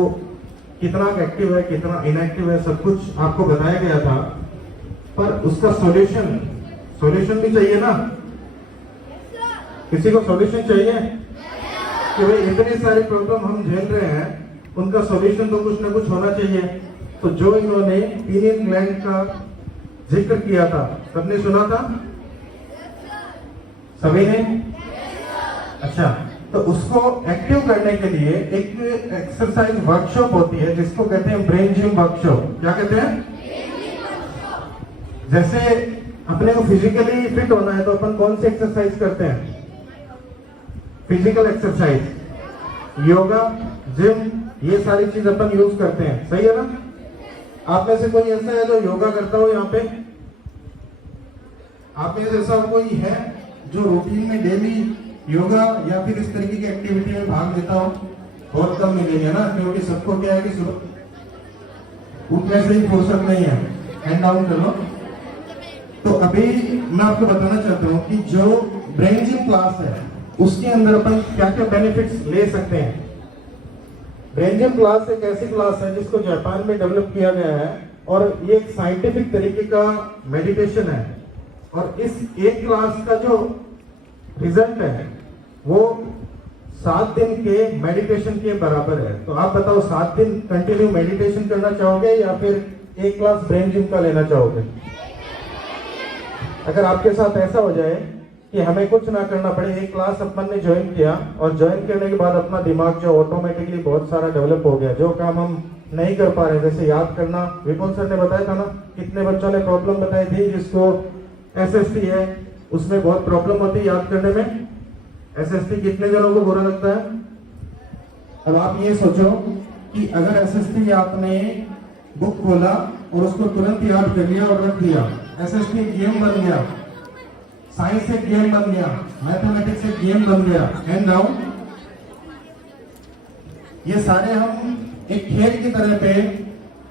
कितना एक्टिव है, कितना इनएक्टिव है, सब कुछ आपको बताया गया था। पर उसका सॉल्यूशन भी चाहिए ना, किसी को सॉल्यूशन चाहिए कि भाई इतनी सारी प्रॉब्लम हम झेल रहे हैं, उनका सॉल्यूशन तो कुछ ना कुछ होना चाहिए। तो जो इन्होंने पीनियन ग्लैंड का जिक्र किया था, सबने सुना था? सभी ने? अच्छा, तो उसको एक्टिव करने के लिए एक एक्सरसाइज वर्कशॉप होती है जिसको कहते हैं ब्रेन जिम वर्कशॉप। क्या कहते हैं? जैसे अपने को फिजिकली फिट होना है तो अपन कौन सी एक्सरसाइज करते हैं? फिजिकल एक्सरसाइज, योगा, जिम, ये सारी चीज अपन यूज करते हैं, सही है ना? आप में से कोई ऐसा है जो योगा करता हो यहाँ पे? आप में से ऐसा कोई है जो रूटीन में डेली योगा या फिर इस तरीके की एक्टिविटी में भाग लेता हो? बहुत कम मिलेंगे ना, क्योंकि सबको क्या है कि सुबह उठने से ही फुर्सत नहीं है। हैंड डाउन करो। तो अभी मैं आपको बताना चाहता हूँ कि जो ब्रेन जिम क्लास है उसके अंदर अपन क्या क्या बेनिफिट्स ले सकते हैं। ब्रेन जिम क्लास एक ऐसी क्लास है जिसको जापान में डेवलप किया गया है, और ये एक साइंटिफिक तरीके का मेडिटेशन है, और इस एक क्लास का जो रिजल्ट है वो 7 दिन के मेडिटेशन के बराबर है। तो आप बताओ, 7 दिन कंटिन्यू मेडिटेशन करना चाहोगे या फिर एक क्लास ब्रेन जिम का लेना चाहोगे? अगर आपके साथ ऐसा हो जाए कि हमें कुछ ना करना पड़े, एक क्लास अपन ने ज्वाइन किया और ज्वाइन करने के बाद अपना दिमाग जो ऑटोमेटिकली बहुत सारा डेवलप हो गया, जो काम हम नहीं कर पा रहे, जैसे याद करना, विपुल सर ने बताया था ना, कितने बच्चों ने प्रॉब्लम बताई थी जिसको एसएसटी है, उसमें बहुत प्रॉब्लम होती है याद करने में। एसएसटी कितने जनों को बुरा लगता है? अब आप ये सोचो कि अगर एसएसटी आपने बुक खोला और उसको तुरंत याद कर लिया और रख दिया, एसएसटी गेम बन गया, साइंस एक गेम बन गया, मैथमेटिक्स एक गेम बन गया, हैंड डाउन। ये सारे हम एक खेल की तरह पे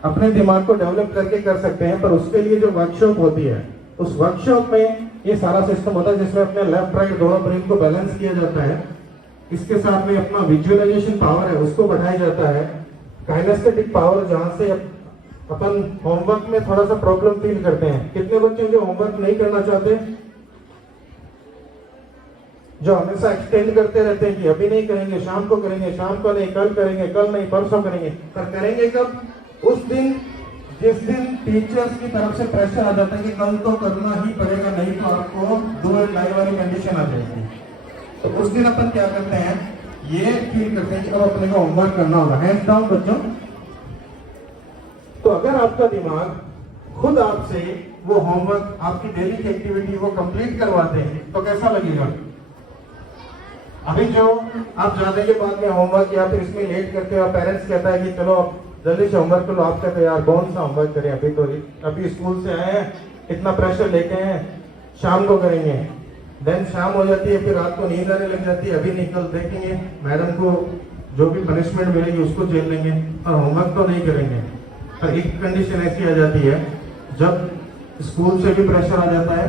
अपने दिमाग को डेवलप करके कर सकते हैं, पर उसके लिए जो वर्कशॉप होती है, उस वर्कशॉप में ये सारा सिस्टम होता है जिसमें अपने लेफ्ट राइट दोनों ब्रेन को बैलेंस किया जाता है। इसके साथ में अपना विजुअलाइजेशन पावर है उसको बढ़ाया जाता है। काइनेस्थेटिक पावर जहां से अपन होमवर्क में थोड़ा सा प्रॉब्लम फील करते हैं, कितने बच्चे जो होमवर्क नहीं करना चाहते, जो हमेशा एक्सटेंड करते रहते हैं कि अभी नहीं करेंगे, शाम को करेंगे, शाम को नहीं, कल करेंगे, कल नहीं, परसों करेंगे, पर करेंगे कब? उस दिन जिस दिन टीचर्स की तरफ से प्रेशर आ जाता है कि कल तो करना ही पड़ेगा, नहीं तो आपको डू एंड डाई वाली कंडीशन आ जाएगी। तो उस दिन अपन क्या करते हैं, ये फील करते हैं कि अब अपने को होमवर्क करना होगा। हैंड्स डाउन बच्चों। तो अगर आपका दिमाग खुद आपसे वो होमवर्क, आपकी डेली की एक्टिविटी वो कंप्लीट करवाते हैं तो कैसा लगेगा? अभी जो आप जाने के बाद में होमवर्क या फिर इसमें लेट करते हो, पेरेंट्स कहता है कि चलो अब जल्दी से होमवर्क करो, आप कहते हो यार कौन सा होमवर्क करें, अभी स्कूल से आए हैं, इतना प्रेशर लेके हैं, शाम को करेंगे। देन शाम हो जाती है, फिर रात को नींद आने लग जाती है, अभी निकल देखेंगे मैडम को जो भी पनिशमेंट मिलेगी उसको झेल लेंगे और होमवर्क तो नहीं करेंगे। पर एक कंडीशन ऐसी आ जाती है जब स्कूल से भी प्रेशर आ जाता है,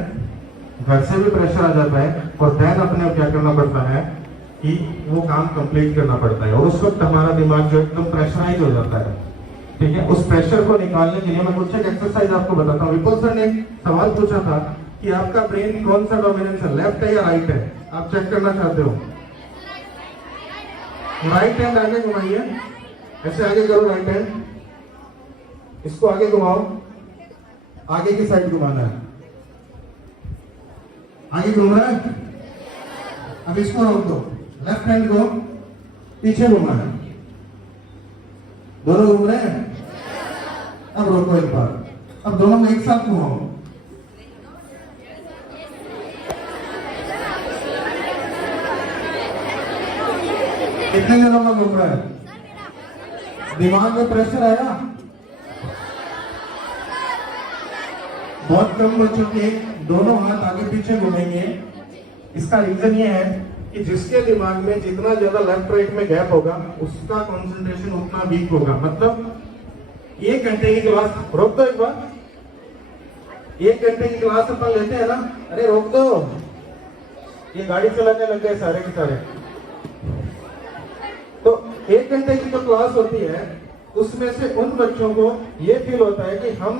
घर से भी प्रेशर आ जाता है, और देन अपने क्या करना पड़ता है कि वो काम कंप्लीट करना पड़ता है, और उस वक्त हमारा दिमाग जो एकदम प्रेशराइज हो जाता है। ठीक है, उस प्रेशर को निकालने के लिए मैं कुछ एक एक्सरसाइज आपको बताता हूँ। विपुल सर ने एक सवाल पूछा था कि आपका ब्रेन कौन सा डोमिनेंस है, लेफ्ट है या राइट है? आप चेक करना चाहते हो? राइट हैंड आगे घुमाइए, ऐसे आगे करो राइट हैंड, इसको आगे घुमाओ, आगे की साइड घुमाना है, आगे घूम रहा है। अब इसको रोक दो, लेफ्ट हैंड को पीछे घुमाना है, दोनों घूम रहे हैं। अब रोको एक बार, अब दोनों को एक साथ घुमाओ। कितने दिनों में घूम रहा है? दिमाग में प्रेशर आया? बहुत कम बच्चों के दोनों हाथ आगे पीछे घूमेंगे। इसका रीजन ये है कि जिसके दिमाग में जितना ज्यादा लेफ्ट राइट में गैप होगा उसका कंसंट्रेशन उतना वीक होगा। मतलब 1 घंटे की क्लास, रोक दो एक बार, 1 घंटे की क्लास अपन लेते हैं ना, अरे रोक दो, ये गाड़ी चलाने लग गए सारे के सारे। तो 1 घंटे की जो क्लास होती है उसमें से उन बच्चों को ये फील होता है कि हम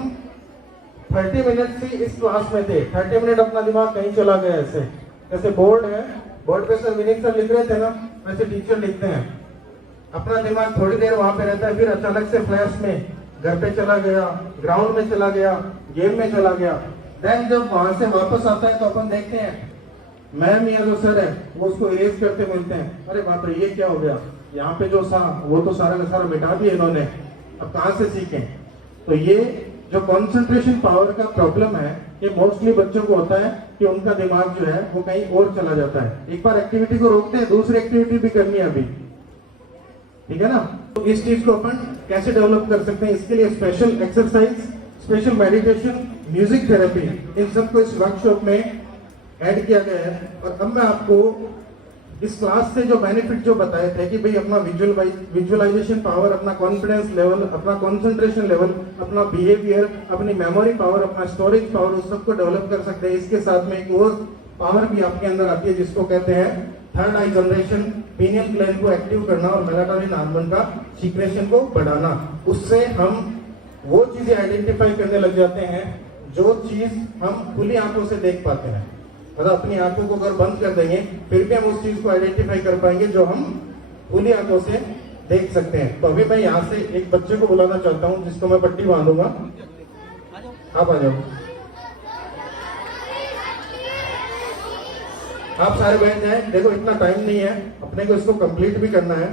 30 मिनट से इस क्लास में थे, 30 मिनट अपना दिमाग कहीं चला गया। ऐसे जैसे बोर्ड है, बोर्ड पे सर विनीत सर लिख रहे थे ना, वैसे टीचर लिखते हैं, अपना दिमाग थोड़ी देर वहां पे रहता है, फिर अचानक से फ्लैश में घर पे चला गया, ग्राउंड में चला गया, गेम में चला गया। देन जब वहां से वापस आता है तो अपन देखते हैं मैम या जो सर है वो उसको इरेज करते मिलते हैं, अरे बाप रे ये क्या हो गया, यहाँ पे जो था वो तो सारा का सारा मिटा दिया इन्होंने, अब कहाँ से सीखें। तो ये जो कंसंट्रेशन पावर का प्रॉब्लम है ये मोस्टली बच्चों को होता है कि उनका दिमाग जो है वो कहीं और चला जाता है। एक बार एक्टिविटी को रोकते हैं, दूसरी एक्टिविटी भी करनी है अभी, ठीक है ना। तो इस चीज को अपन कैसे डेवलप कर सकते हैं, इसके लिए special exercise, special meditation, music therapy, इन सबको इस वर्कशॉप में ऐड किया गया है। और अब मैं आपको इस क्लास से जो बेनिफिट जो बताए थे कि भाई अपना विजुअलाइजेशन पावर, अपना कॉन्फिडेंस लेवल, अपना कंसंट्रेशन लेवल, अपना बिहेवियर, अपनी मेमोरी पावर, अपना स्टोरेज पावर, उस सबको डेवलप कर सकते हैं। इसके साथ में एक और पावर भी आपके अंदर आती है जिसको कहते हैं थर्ड आई जनरेशन, पीनियल ग्लैंड को एक्टिव करना और मेलाटोनिन हार्मोन का सीक्रेशन को बढ़ाना। उससे हम वो चीजें आइडेंटिफाई करने लग जाते हैं जो चीज हम खुली आंखों से देख पाते हैं। मतलब अपनी आंखों को अगर बंद कर देंगे फिर भी हम उस चीज को आइडेंटिफाई कर पाएंगे जो हम खुली आंखों से देख सकते हैं। तो अभी मैं यहाँ से एक बच्चे को बुलाना चाहता हूँ जिसको मैं पट्टी बांधूंगा। आप आ जाओ, आप सारे बैठ जाए। देखो इतना टाइम नहीं है अपने को, इसको कंप्लीट भी करना है।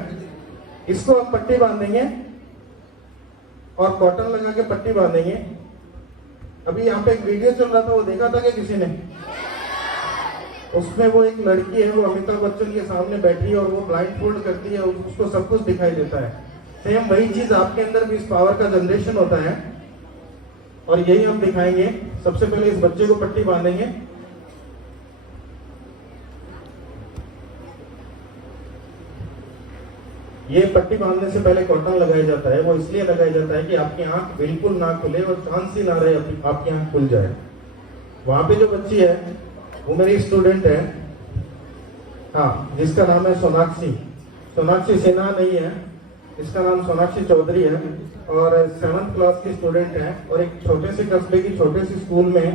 इसको हम पट्टी बांधेंगे और कॉटन लगा के पट्टी बांधेंगे। अभी यहाँ पे एक वीडियो चल रहा था, वो देखा था क्या किसी ने? उसमें वो एक लड़की है, वो अमिताभ बच्चन के सामने बैठी है और वो ब्लाइंड फोल्ड करती है, उसको सब कुछ दिखाई देता है। सेम वही चीज आपके अंदर भी इस पावर का जनरेशन होता है और यही हम दिखाएंगे। सबसे पहले इस बच्चे को पट्टी बांधेंगे। ये पट्टी बांधने से पहले कॉटन लगाया जाता है। वो इसलिए लगाया जाता है कि आपकी आंख बिल्कुल ना खुले और चांस ही ना रहे आपकी आंख खुल जाए। वहां पे जो बच्ची है वो मेरी स्टूडेंट है, हाँ, जिसका नाम है सोनाक्षी। सोनाक्षी सिन्हा नहीं है, इसका नाम सोनाक्षी चौधरी है और 7th क्लास की स्टूडेंट है। और एक छोटे से कस्बे की छोटे से स्कूल में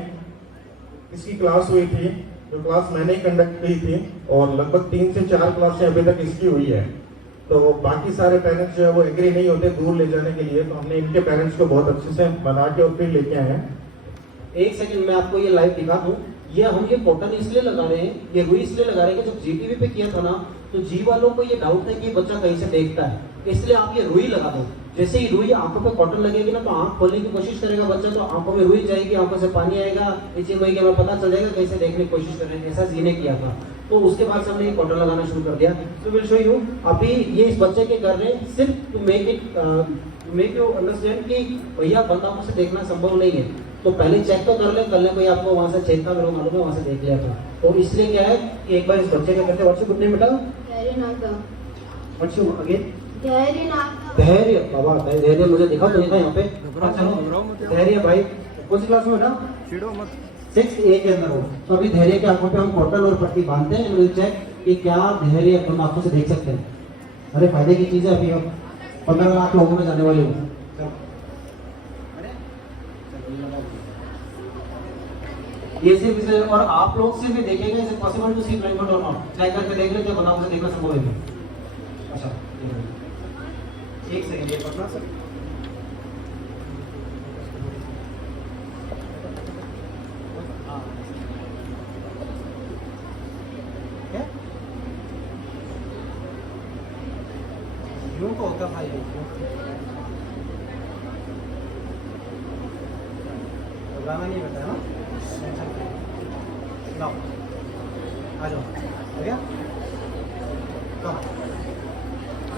इसकी क्लास हुई थी, जो क्लास मैंने ही कंडक्ट की थी, और लगभग 3 से 4 क्लासें अभी तक इसकी हुई है। तो बाकी सारे पेरेंट्स जो है वो एग्री नहीं होते दूर ले जाने के लिए, तो हमने इनके पेरेंट्स को बहुत अच्छे से बना के और फिर लेके आए हैं। एक सेकंड में आपको ये लाइव दिखा दूं। ये हम ये कॉटन इसलिए लगा रहे हैं, ये रुई इसलिए लगा रहे हैं कि जब जीटीवी पे किया था ना, तो जी वालों को ये डाउट है कि ये बच्चा कहीं से देखता है, इसलिए आप ये रुई लगा दो। जैसे ही रुई आंखों पे कॉटन लगेगी ना, तो आंख खोलने की कोशिश करेगा बच्चा, तो आंखों में रुई जाएगी, आंखों से पानी आएगा, इचिंग होगी, हमें पता चल जाएगा कैसे देखने की कोशिश कर रहे हैं। ऐसा जी ने किया था, तो उसके बाद से हमने ये कॉटन लगाना शुरू कर दिया। तो विल शो यू, अभी ये इस बच्चे के कर रहे हैं सिर्फ टू मेक यू अंडरस्टैंड कि भैया बंद आंखों से देखना संभव नहीं है। तो पहले चेक तो कर ले, कल ने कोई आपको वहां से चेतना मेरे को मालूम है, वहां से देख लिया था। तो इसलिए क्या है कि एक बार इस बच्चे का करते, व्हाट्स योर गुड नेम बेटा? What's your again? धैर्य। बाबा धैर्य मुझे दिखा तो नहीं था यहाँ पे। चलो धैर्य भाई, कौन सी क्लास में बेटा? 6 A के अंदर हो। तो अभी धैर्य के आंखों पे हम कॉटन और पट्टी बांधते हैं, विल चेक कि क्या धैर्य अपन आंखों से देख सकते हैं। अरे फायदे की चीज है, अभी हम 15 लाख लोगों में जाने वाले हो। ये सिर्फ इसे, और आप लोग से भी देखेंगे, is it possible to see blind और नॉट? ट्राई करके देख लेते हैं, बनाओ से देखना संभव है। अच्छा एक सेकंड, ये पकड़ा सर। क्या यूं को होता भाई? गाना नहीं बताया ना? लाओ आ जाओ, हो गया? कम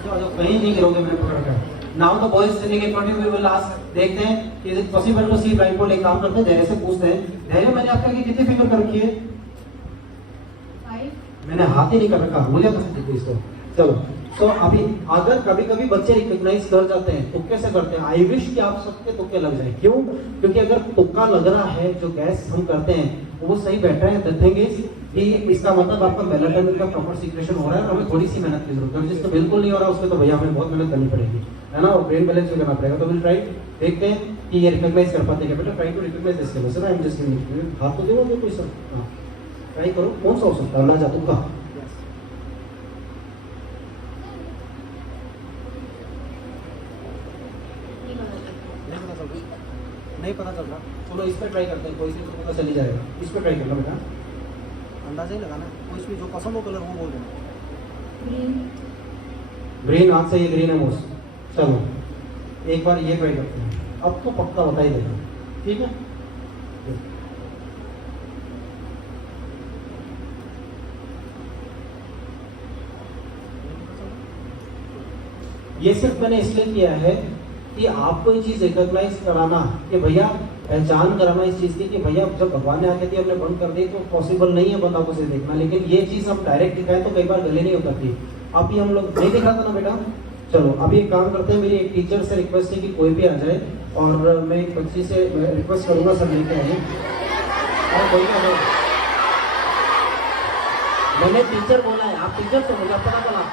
आ जाओ, कहीं नहीं गिरोगे मेरे पकड़ कर। Now the boys sitting in front of you will ask, देखते हैं is it possible to see blind board. एक काम करते हैं, धैर्य से पूछते हैं। धैर्य, मैंने आपके आगे कितने फिंगर कर रखी है? 5। मैंने हाथ ही नहीं कर रखा, मुझे पसंद है इसको। चलो, तो अभी अगर कभी कभी बच्चे रिकॉग्नाइज कर जाते हैं, तुक्के से करते हैं, आई विश कि आप सबके तुक्के लग जाए। क्यों? क्योंकि अगर तुक्का लग रहा है, जो गैस हम करते हैं वो सही बैठ रहा है, द थिंग इज कि इसका मतलब आपका मेलाटोनिन का प्रॉपर सीक्रेशन हो रहा है, और हमें थोड़ी सी मेहनत की जरूरत है। जिसको बिल्कुल नहीं हो रहा उसमें तो भैया हमें बहुत मेहनत करनी पड़ेगी, है ना, और ब्रेन बैलेंस भी करना पड़ेगा। तो विल ट्राई, देखते हैं कि ये रिकॉग्नाइज कर पाते हैं बेटा। Try to recognise this level sir, I am just giving हाथ तो दो कोई सर। हां ट्राई करो, कौन सा हो सकता है? ना जा तुक्का नहीं पता चल रहा। चलो इस पर ट्राई करते हैं, कोई सी तो पता चली जाएगा। इस पर ट्राई करना बेटा, अंदाजा ही लगाना, कोई भी जो पसंद हो कलर वो बोल देना। ग्रीन, हाथ से ये ग्रीन है मोस्ट। चलो एक बार ये ट्राई करते हैं, अब तो पक्का बता ही देगा, ठीक है? ये सिर्फ मैंने इसलिए किया है कि आपको ये चीज रिकॉग्नाइज कराना, कि भैया पहचान कराना इस चीज की, कि भैया जब भगवान ने आके दी हमने बंद कर दी तो पॉसिबल नहीं है बंदा को से देखना। लेकिन ये चीज हम डायरेक्ट दिखाएं तो कई बार गले नहीं उतरती। अभी हम लोग नहीं दिखाता ना बेटा। चलो अभी एक काम करते हैं, मेरी एक टीचर से रिक्वेस्ट है कि कोई भी आ जाए, और मैं एक बच्ची से रिक्वेस्ट करूंगा सर लेके आइए। और कोई आ जाए, मैंने टीचर बोला है, आप टीचर से मुझे पता चला।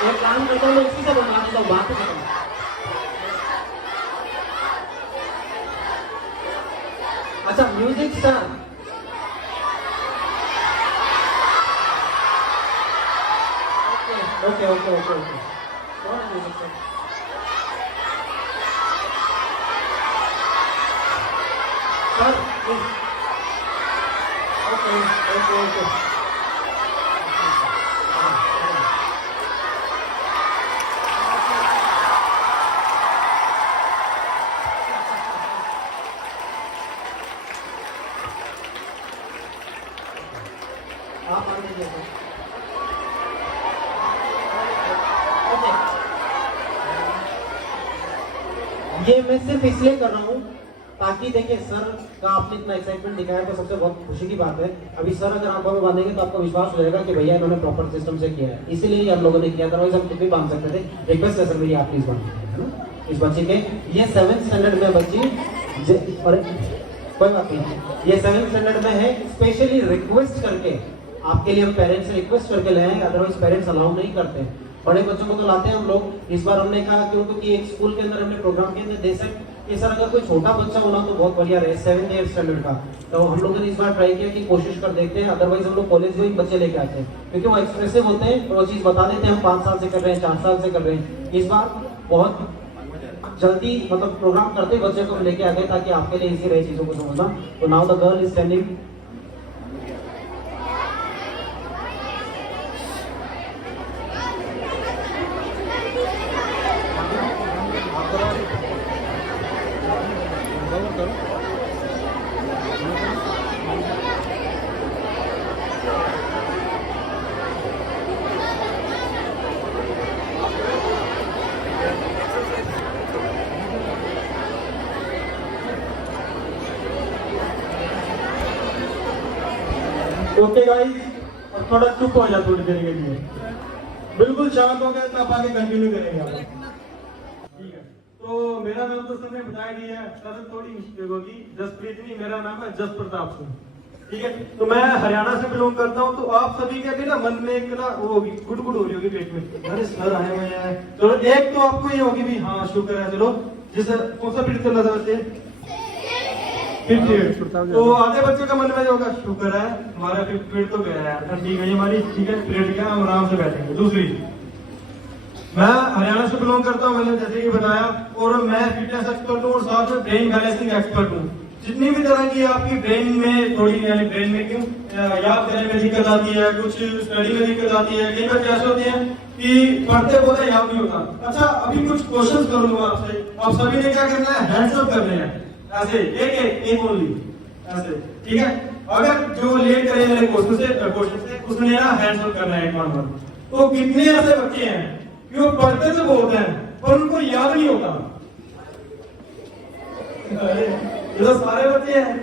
एक काम करता हूँ, इसी से बनवा देता हूँ, बात ही खत्म। अच्छा music sir, okay okay okay okay, कौन है music sir? Sir okay okay okay, आप आगे देखो। ओके, ये मैं सिर्फ इसलिए कर रहा हूँ ताकि देखिए सर का आपने इतना एक्साइटमेंट दिखाया तो सबसे बहुत खुशी की बात है। अभी सर अगर आंखों में बांधेंगे तो आपको विश्वास हो जाएगा कि भैया इन्होंने प्रॉपर सिस्टम से किया है, इसीलिए हम लोगों ने किया। अदरवाइज हम खुद भी बांध सकते थे। रिक्वेस्ट है सर मेरी, आप प्लीज बांध दीजिए, है ना, इस बच्चे के। ये 7th स्टैंडर्ड में बच्ची और कोई बात नहीं, ये 7th स्टैंडर्ड में है, स्पेशली रिक्वेस्ट करके आपके लिए हम पेरेंट्स से रिक्वेस्ट करके ले आएंगे, अदरवाइज पेरेंट्स अलाउ नहीं करते। बड़े बच्चों को तो लाते हैं हम लोग। इस बार हमने कहा क्योंकि एक स्कूल के अंदर हमने प्रोग्राम के अंदर दे सकते कि सर अगर कोई छोटा बच्चा होना तो बहुत बढ़िया रहे, 7th 8th स्टैंडर्ड का, तो हम लोगों ने इस बार ट्राई किया कि कोशिश कर देखते हैं, अदरवाइज हम लोग कॉलेज में ही बच्चे लेके आते हैं क्योंकि वो एक्सप्रेसिव होते हैं और वो चीज बता देते हैं हम 5 साल से कर रहे हैं, 4 साल से कर रहे हैं। इस बार बहुत जल्दी मतलब प्रोग्राम करते बच्चे को लेके आ गए ताकि आपके लिए इजी रहे चीजों को समझना। तो now the girl is standing. Okay guys, और थोड़ा चुप हो जा थोड़ी देर के लिए, बिल्कुल शांत हो गए तब आगे कंटिन्यू करेंगे आप। ठीक है, तो मेरा नाम तो सबने बता दिया है, सर थोड़ी मिस्टेक होगी, जसप्रीत नहीं, मेरा नाम है जस प्रताप सिंह। ठीक है, तो मैं हरियाणा से बिलोंग करता हूँ। तो आप सभी के भी ना मन में एक ना वो होगी, गुड़गुड़ हो रही होगी पेट में, अरे सर आए हुए हैं। चलो एक तो आपको ये होगी भी हाँ शुक्र है, चलो जिस कौन सा पीरियड चल रहा था बच्चे, तो आधे बच्चों का मन में होगा शुक्र है हमारा 5th पीरियड तो गया है, ठीक है हमारी, ठीक है पीरियड का हम आराम से बैठेंगे। दूसरी, मैं हरियाणा से बिलोंग करता हूँ, मैंने जैसे कि बताया, और मैं फिटनेस एक्सपर्ट हूँ और साथ में ब्रेन बैलेंसिंग एक्सपर्ट हूँ। जितनी भी तरह की आपकी ब्रेन में थोड़ी, यानी ब्रेन में क्यों याद करने में दिक्कत आती है, कुछ स्टडी में दिक्कत आती है, कई बच्चे ऐसे होते हैं कि पढ़ते बोलते याद नहीं होता। अच्छा, अभी कुछ क्वेश्चंस करूंगा आपसे, आप सभी ने क्या करना है, हैंड्स अप करने हैं ऐसे, एक ओनली ऐसे, ठीक है। अगर जो लेट करे मेरे क्वेश्चन से उसने ना हैंड्स अप करना है एक बार। तो कितने ऐसे बच्चे हैं कि वो पढ़ते तो बोलते हैं पर उनको याद नहीं होता? ये तो सारे बच्चे हैं।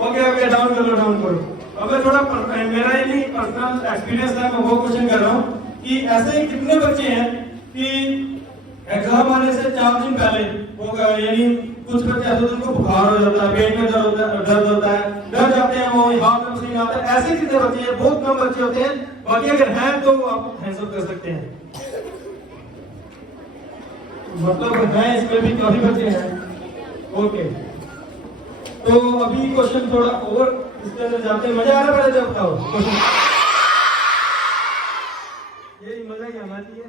ओके डाउन कर लो, डाउन करो। अब मैं थोड़ा मेरा ये नहीं पर्सनल एक्सपीरियंस है, मैं वो क्वेश्चन कर रहा हूँ कि ऐसे कितने बच्चे हैं कि एग्जाम आने से 4 दिन पहले वो, यानी कुछ बच्चे ऐसे होते हैं उनको बुखार हो जाता है, पेट में दर्द होता है, डर जाते हैं, वो हाथ में पसीना आता है। ऐसे कितने बच्चे हैं? बहुत कम बच्चे होते हैं। बाकी अगर हैं तो आप हैंड्स अप कर सकते हैं, मतलब हैं इसमें भी काफी बच्चे हैं। ओके, तो अभी क्वेश्चन थोड़ा और इसके अंदर जाते हैं। मजा आ रहा है? पहले जब बताओ क्वेश्चन, ये मजा ही आना चाहिए।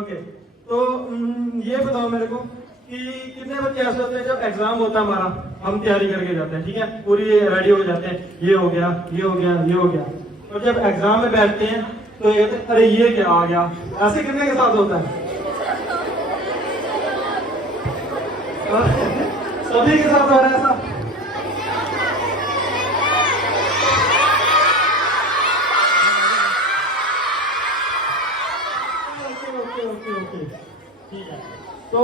ओके, तो ये बताओ मेरे को कि कितने बच्चे ऐसे होते हैं जब एग्जाम होता है हमारा, हम तैयारी करके जाते हैं, ठीक है, पूरी रेडी हो जाते हैं, ये हो गया, ये हो गया, ये हो गया, और जब एग्जाम में बैठते हैं तो ये कहते हैं अरे ये क्या आ गया। ऐसे कितने के साथ होता है? सभी के साथ हो रहा है ऐसा? ओके, ठीक है। तो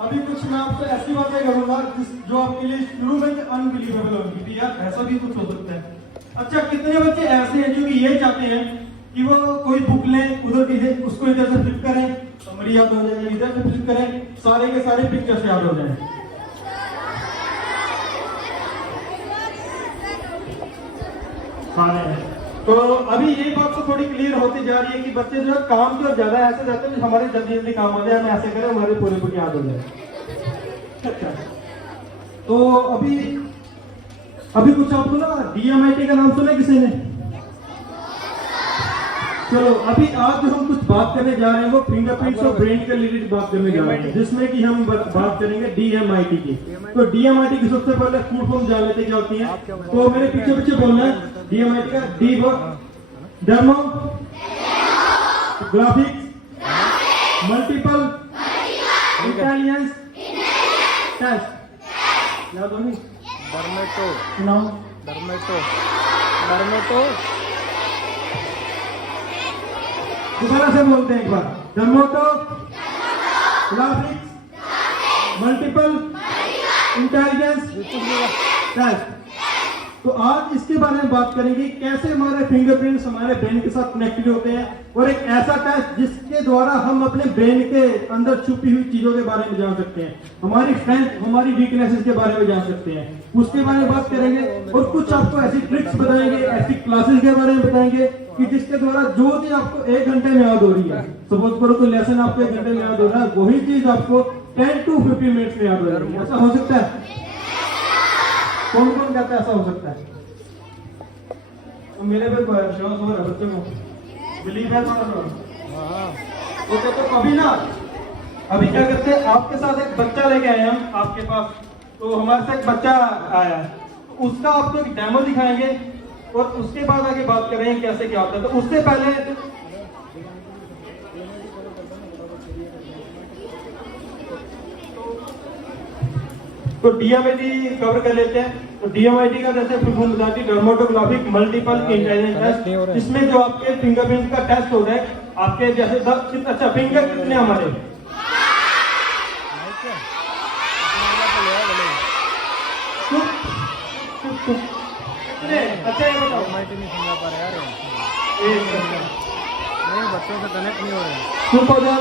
अभी कुछ मैं आपसे ऐसी बातें करूंगा जो आपके लिए शुरू में अनबिलीवेबल होगी, यार ऐसा भी कुछ हो सकता है। अच्छा, कितने बच्चे ऐसे हैं जो कि ये चाहते हैं कि वो कोई बुक लें, उधर इधर उसको इधर से फ्लिप करें, समरी याद हो जाए, इधर से फ्लिप करें, सारे के सारे पिक्चर्स याद हो जाए। सारे हैं। तो अभी ये बात तो थोड़ी क्लियर होती जा रही है कि बच्चे जो है काम जो ज्यादा ऐसे रहते हैं हमारे जल्दी जल्दी काम हो जाए, हम ऐसे करें हमारे पूरे पूरे याद हो जाए। अच्छा, तो अभी कुछ आपको ना DMIT का नाम सुना किसी ने? चलो, अभी आज जो हम कुछ बात करने जा रहे हैं वो फिंगरप्रिंट्स और ब्रेन के रिलेटेड बात करने जा रहे हैं, जिसमें कि हम बात करेंगे DMIT की। तो DMIT की सबसे पहले फुल फॉर्म जान लेते क्या होती है। तो मेरे पीछे पीछे बोलना है DMIT का। D demo graphics, multiple intelligence test, याद हो नहीं? डर्मेटो दोबारा से बोलते हैं एक बार, dermatoglyphics, multiple intelligence test. तो आज इसके बारे में बात करेंगे कैसे हमारे फिंगरप्रिंट्स हमारे ब्रेन के साथ कनेक्टेड होते हैं, और एक ऐसा टेस्ट जिसके द्वारा हम अपने ब्रेन के अंदर छुपी हुई चीजों के बारे में जान सकते हैं, हमारी स्ट्रेंथ हमारी वीकनेसेस के बारे में जान सकते हैं, उसके बारे में बात करेंगे। और कुछ आपको ऐसी ट्रिक्स बताएंगे, ऐसी क्लासेस के बारे में बताएंगे कि जिसके द्वारा जो चीज आपको 1 घंटे में याद हो रही है, सपोज करो कोई लेसन आपको 1 घंटे में याद हो रहा है, वही चीज आपको 10 to 15 मिनट्स में याद हो रही है। ऐसा हो सकता है? कौन कौन कहता है ऐसा हो सकता है? तो मेरे पे विश्वास हो रहा है, बच्चों को बिलीव है ओके। तो अभी क्या करते हैं, आपके साथ एक बच्चा लेके आए हम आपके पास, तो हमारे साथ एक बच्चा आया है, तो उसका आपको एक डेमो दिखाएंगे और उसके बाद आगे बात करेंगे कैसे क्या होता है। तो उससे पहले तो डीएमआईटी कवर कर लेते हैं। तो डीएमआईटी का जैसे फुल फॉर्म बताती है, डर्मेटोग्राफिक मल्टीपल इंटेलिजेंस टेस्ट, इसमें जो आपके फिंगरप्रिंट का टेस्ट हो रहा है, आपके जैसे अच्छा फिंगर कितने हमारे अच्छा ये बताओ, नहीं समझा पा रहे यार, नहीं बच्चों से कनेक्ट नहीं हो रहे। चुप हो जाओ,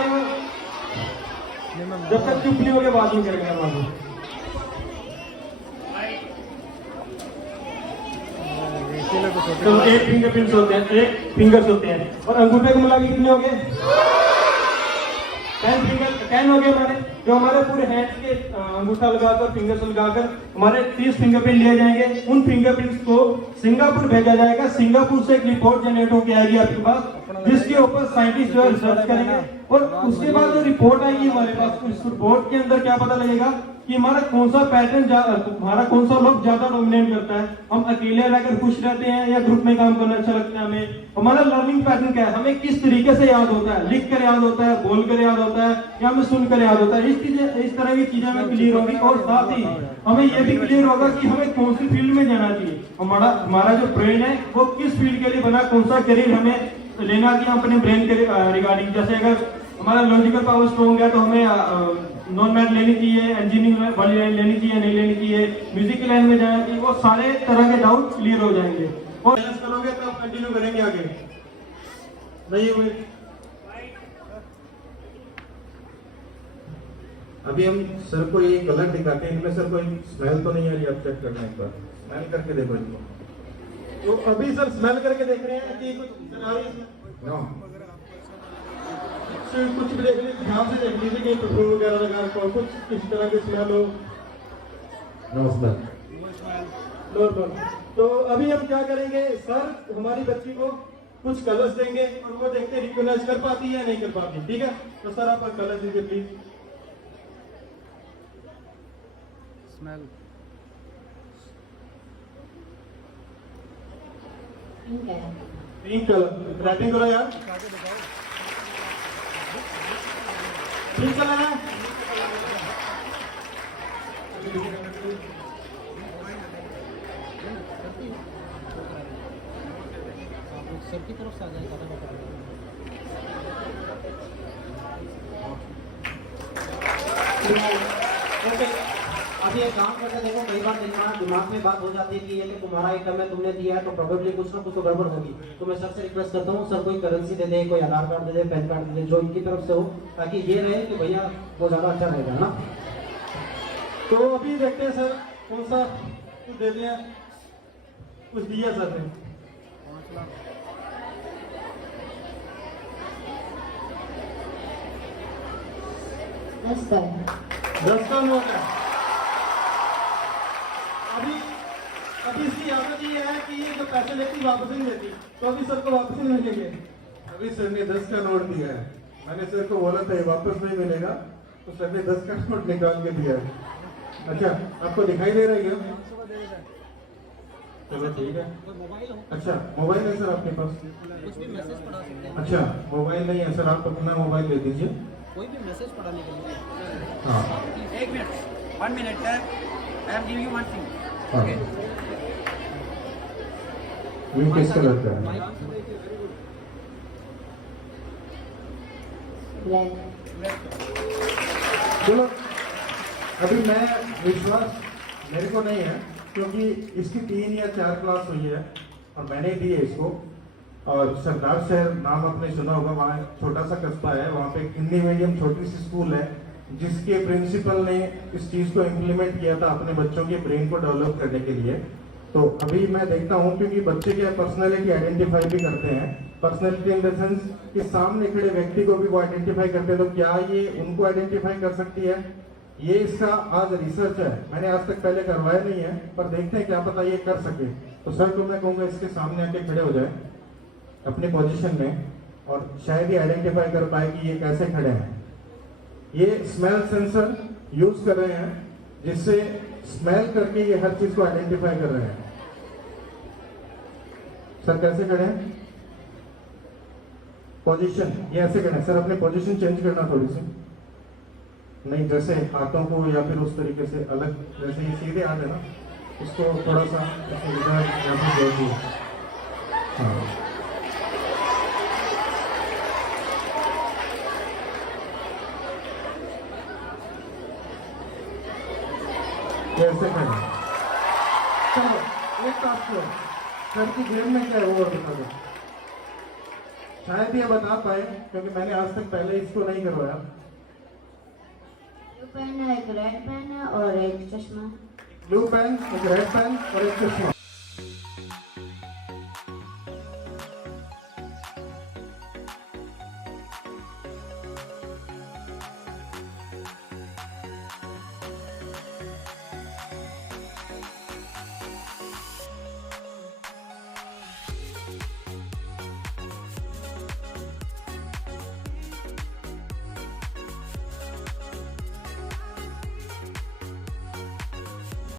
जब तक चुप नहीं हो गए बात नहीं करेंगे। तो एक फिंगरप्रिंट्स होते हैं, एक फिंगर्स होते हैं, और अंगूठे को मिला के कितने हो गए? 10 हो गए हमारे। जो हमारे पूरे हैंड्स के अंगूठा लगाकर फिंगर्स लगाकर हमारे 30 फिंगरप्रिंट लिए जाएंगे। उन फिंगरप्रिंट्स को सिंगापुर भेजा जाएगा। सिंगापुर से एक रिपोर्ट जनरेट होकर आएगी आपके पास, जिसके ऊपर साइंटिस्ट जो है रिसर्च करेंगे, और उसके बाद जो रिपोर्ट आएगी हमारे पास, उस रिपोर्ट के अंदर क्या पता लगेगा कि हमारा कौन सा पैटर्न हमारा कौन सा लोग ज्यादा डोमिनेट करता है, हम अकेले रहकर खुश रहते हैं या ग्रुप में काम करना अच्छा लगता है हमें, हमारा लर्निंग पैटर्न क्या है, हमें किस तरीके से याद होता है, लिख कर याद होता है, बोल कर याद होता है, या हमें सुनकर याद होता है। इस तरह की चीजें हमें क्लियर होगी, और साथ ही हमें यह भी क्लियर होगा कि हमें कौन सी फील्ड में जाना चाहिए, हमारा जो ब्रेन है वो किस फील्ड के लिए बना, कौन सा करियर हमें लेना चाहिए अपने ब्रेन के रिगार्डिंग। जैसे अगर हमारा लॉजिकल पावर स्ट्रॉन्ग है तो हमें नॉन मैथ लेनी चाहिए, इंजीनियरिंग वाली लाइन लेनी चाहिए, नहीं लेनी चाहिए, म्यूजिक की लाइन में जाना चाहिए, वो सारे तरह के डाउट क्लियर हो जाएंगे। और बैलेंस करोगे तो आप कंटिन्यू करेंगे आगे। नहीं हुए अभी हम सर को ये कलर दिखाते हैं, इनमें सर कोई स्मेल तो नहीं आ रही, आप चेक करना एक बार, स्मेल करके देखो इनको। तो अभी सर स्मेल करके देख रहे हैं कि कुछ आ रही है नो, कुछ भी देख लीजिए, ध्यान से देख लीजिए कि परफ्यूम वगैरह लगा रखा हो, कुछ किस तरह की स्मेल हो। No smell. तो अभी हम क्या करेंगे, सर हमारी बच्ची को कुछ कलर्स देंगे और वो देखते हैं रिकॉग्नाइज कर पाती है या नहीं कर पाती। ठीक है, तो सर आप कलर दीजिए please. Smell pink colour writing करो यार, पिंक कलर है। सर की तरफ से आ जाएगा। अभी एक काम करके देखो, कई बार दिमाग में बात हो जाती है कि ये तो तुम्हारा आइटम है, तुमने दिया है तो प्रोबेबली कुछ ना कुछ तो गड़बड़ होगी। तो मैं सर से रिक्वेस्ट करता हूँ, सर कोई करेंसी दे दे, कोई आधार कार्ड दे दे, पैन कार्ड दे दे, जो इनकी तरफ से हो, ताकि ये रहे कि भैया वो ज्यादा अच्छा रहेगा ना। तो अभी देखते हैं सर कौन सा कुछ दे दिया, कुछ दिया सर ने। दस का नोट है। अभी इसकी आदत ये है कि ये जो पैसे लेती वापस नहीं देती, तो अभी सर को वापस नहीं मिलेंगे। अभी सर ने 10 का नोट दिया है, मैंने सर को बोला था ये वापस नहीं मिलेगा, तो सर ने 10 का नोट निकाल के दिया है। अच्छा, आपको दिखाई दे रहा है क्या? चलो ठीक है। अच्छा, मोबाइल है सर आपके पास? अच्छा, मोबाइल नहीं है सर, आप अपना मोबाइल ले दीजिए। कोई भी मैसेज पढ़ाने के लिए। हाँ, 1 minute, 1 minute, sir. I am giving you one thing. okay. ये किस कलर का है? चलो, अभी मैं विश्वास मेरे को नहीं है, क्योंकि इसकी 3 या 4 क्लास हुई है और मैंने दी है इसको। और सरदार शहर नाम आपने सुना होगा, वहाँ छोटा सा कस्बा है, वहाँ पे एक हिंदी मीडियम छोटी सी स्कूल है जिसके प्रिंसिपल ने इस चीज को इम्प्लीमेंट किया था अपने बच्चों के ब्रेन को डेवलप करने के लिए। तो अभी मैं देखता हूँ क्योंकि बच्चे क्या पर्सनैलिटी आइडेंटिफाई भी करते हैं, पर्सनैलिटी इन द सेंस कि सामने खड़े व्यक्ति को भी वो आइडेंटिफाई करते हैं, तो क्या ये उनको आइडेंटिफाई कर सकती है? ये इसका आज रिसर्च है, मैंने आज तक पहले करवाया नहीं है, पर देखते हैं क्या पता ये कर सके। तो सर को मैं कहूँगा इसके सामने आके खड़े हो जाए अपने पोजीशन में और शायद ही आइडेंटिफाई कर पाए कि ये कैसे खड़े हैं। ये स्मेल सेंसर यूज कर रहे हैं जिससे स्मेल करके ये हर चीज को आइडेंटिफाई कर रहे हैं। सर कैसे खड़े हैं? पोजीशन ये ऐसे खड़े हैं। सर अपने पोजीशन चेंज करना थोड़ी सी, नहीं जैसे हाथों को या फिर उस तरीके से अलग, जैसे ये सीधे हाथ है ना, इसको थोड़ा सा ऐसे इधर या फिर जोड़ दिए। हाँ कैसे खड़े? चलो एक बात को सर की जेब में क्या है वो बता दो। शायद ये बता पाए क्योंकि मैंने आज तक पहले इसको नहीं करवाया। ब्लू पेन है, एक रेड पेन है और एक चश्मा। ब्लू पेन, एक रेड पेन और एक चश्मा।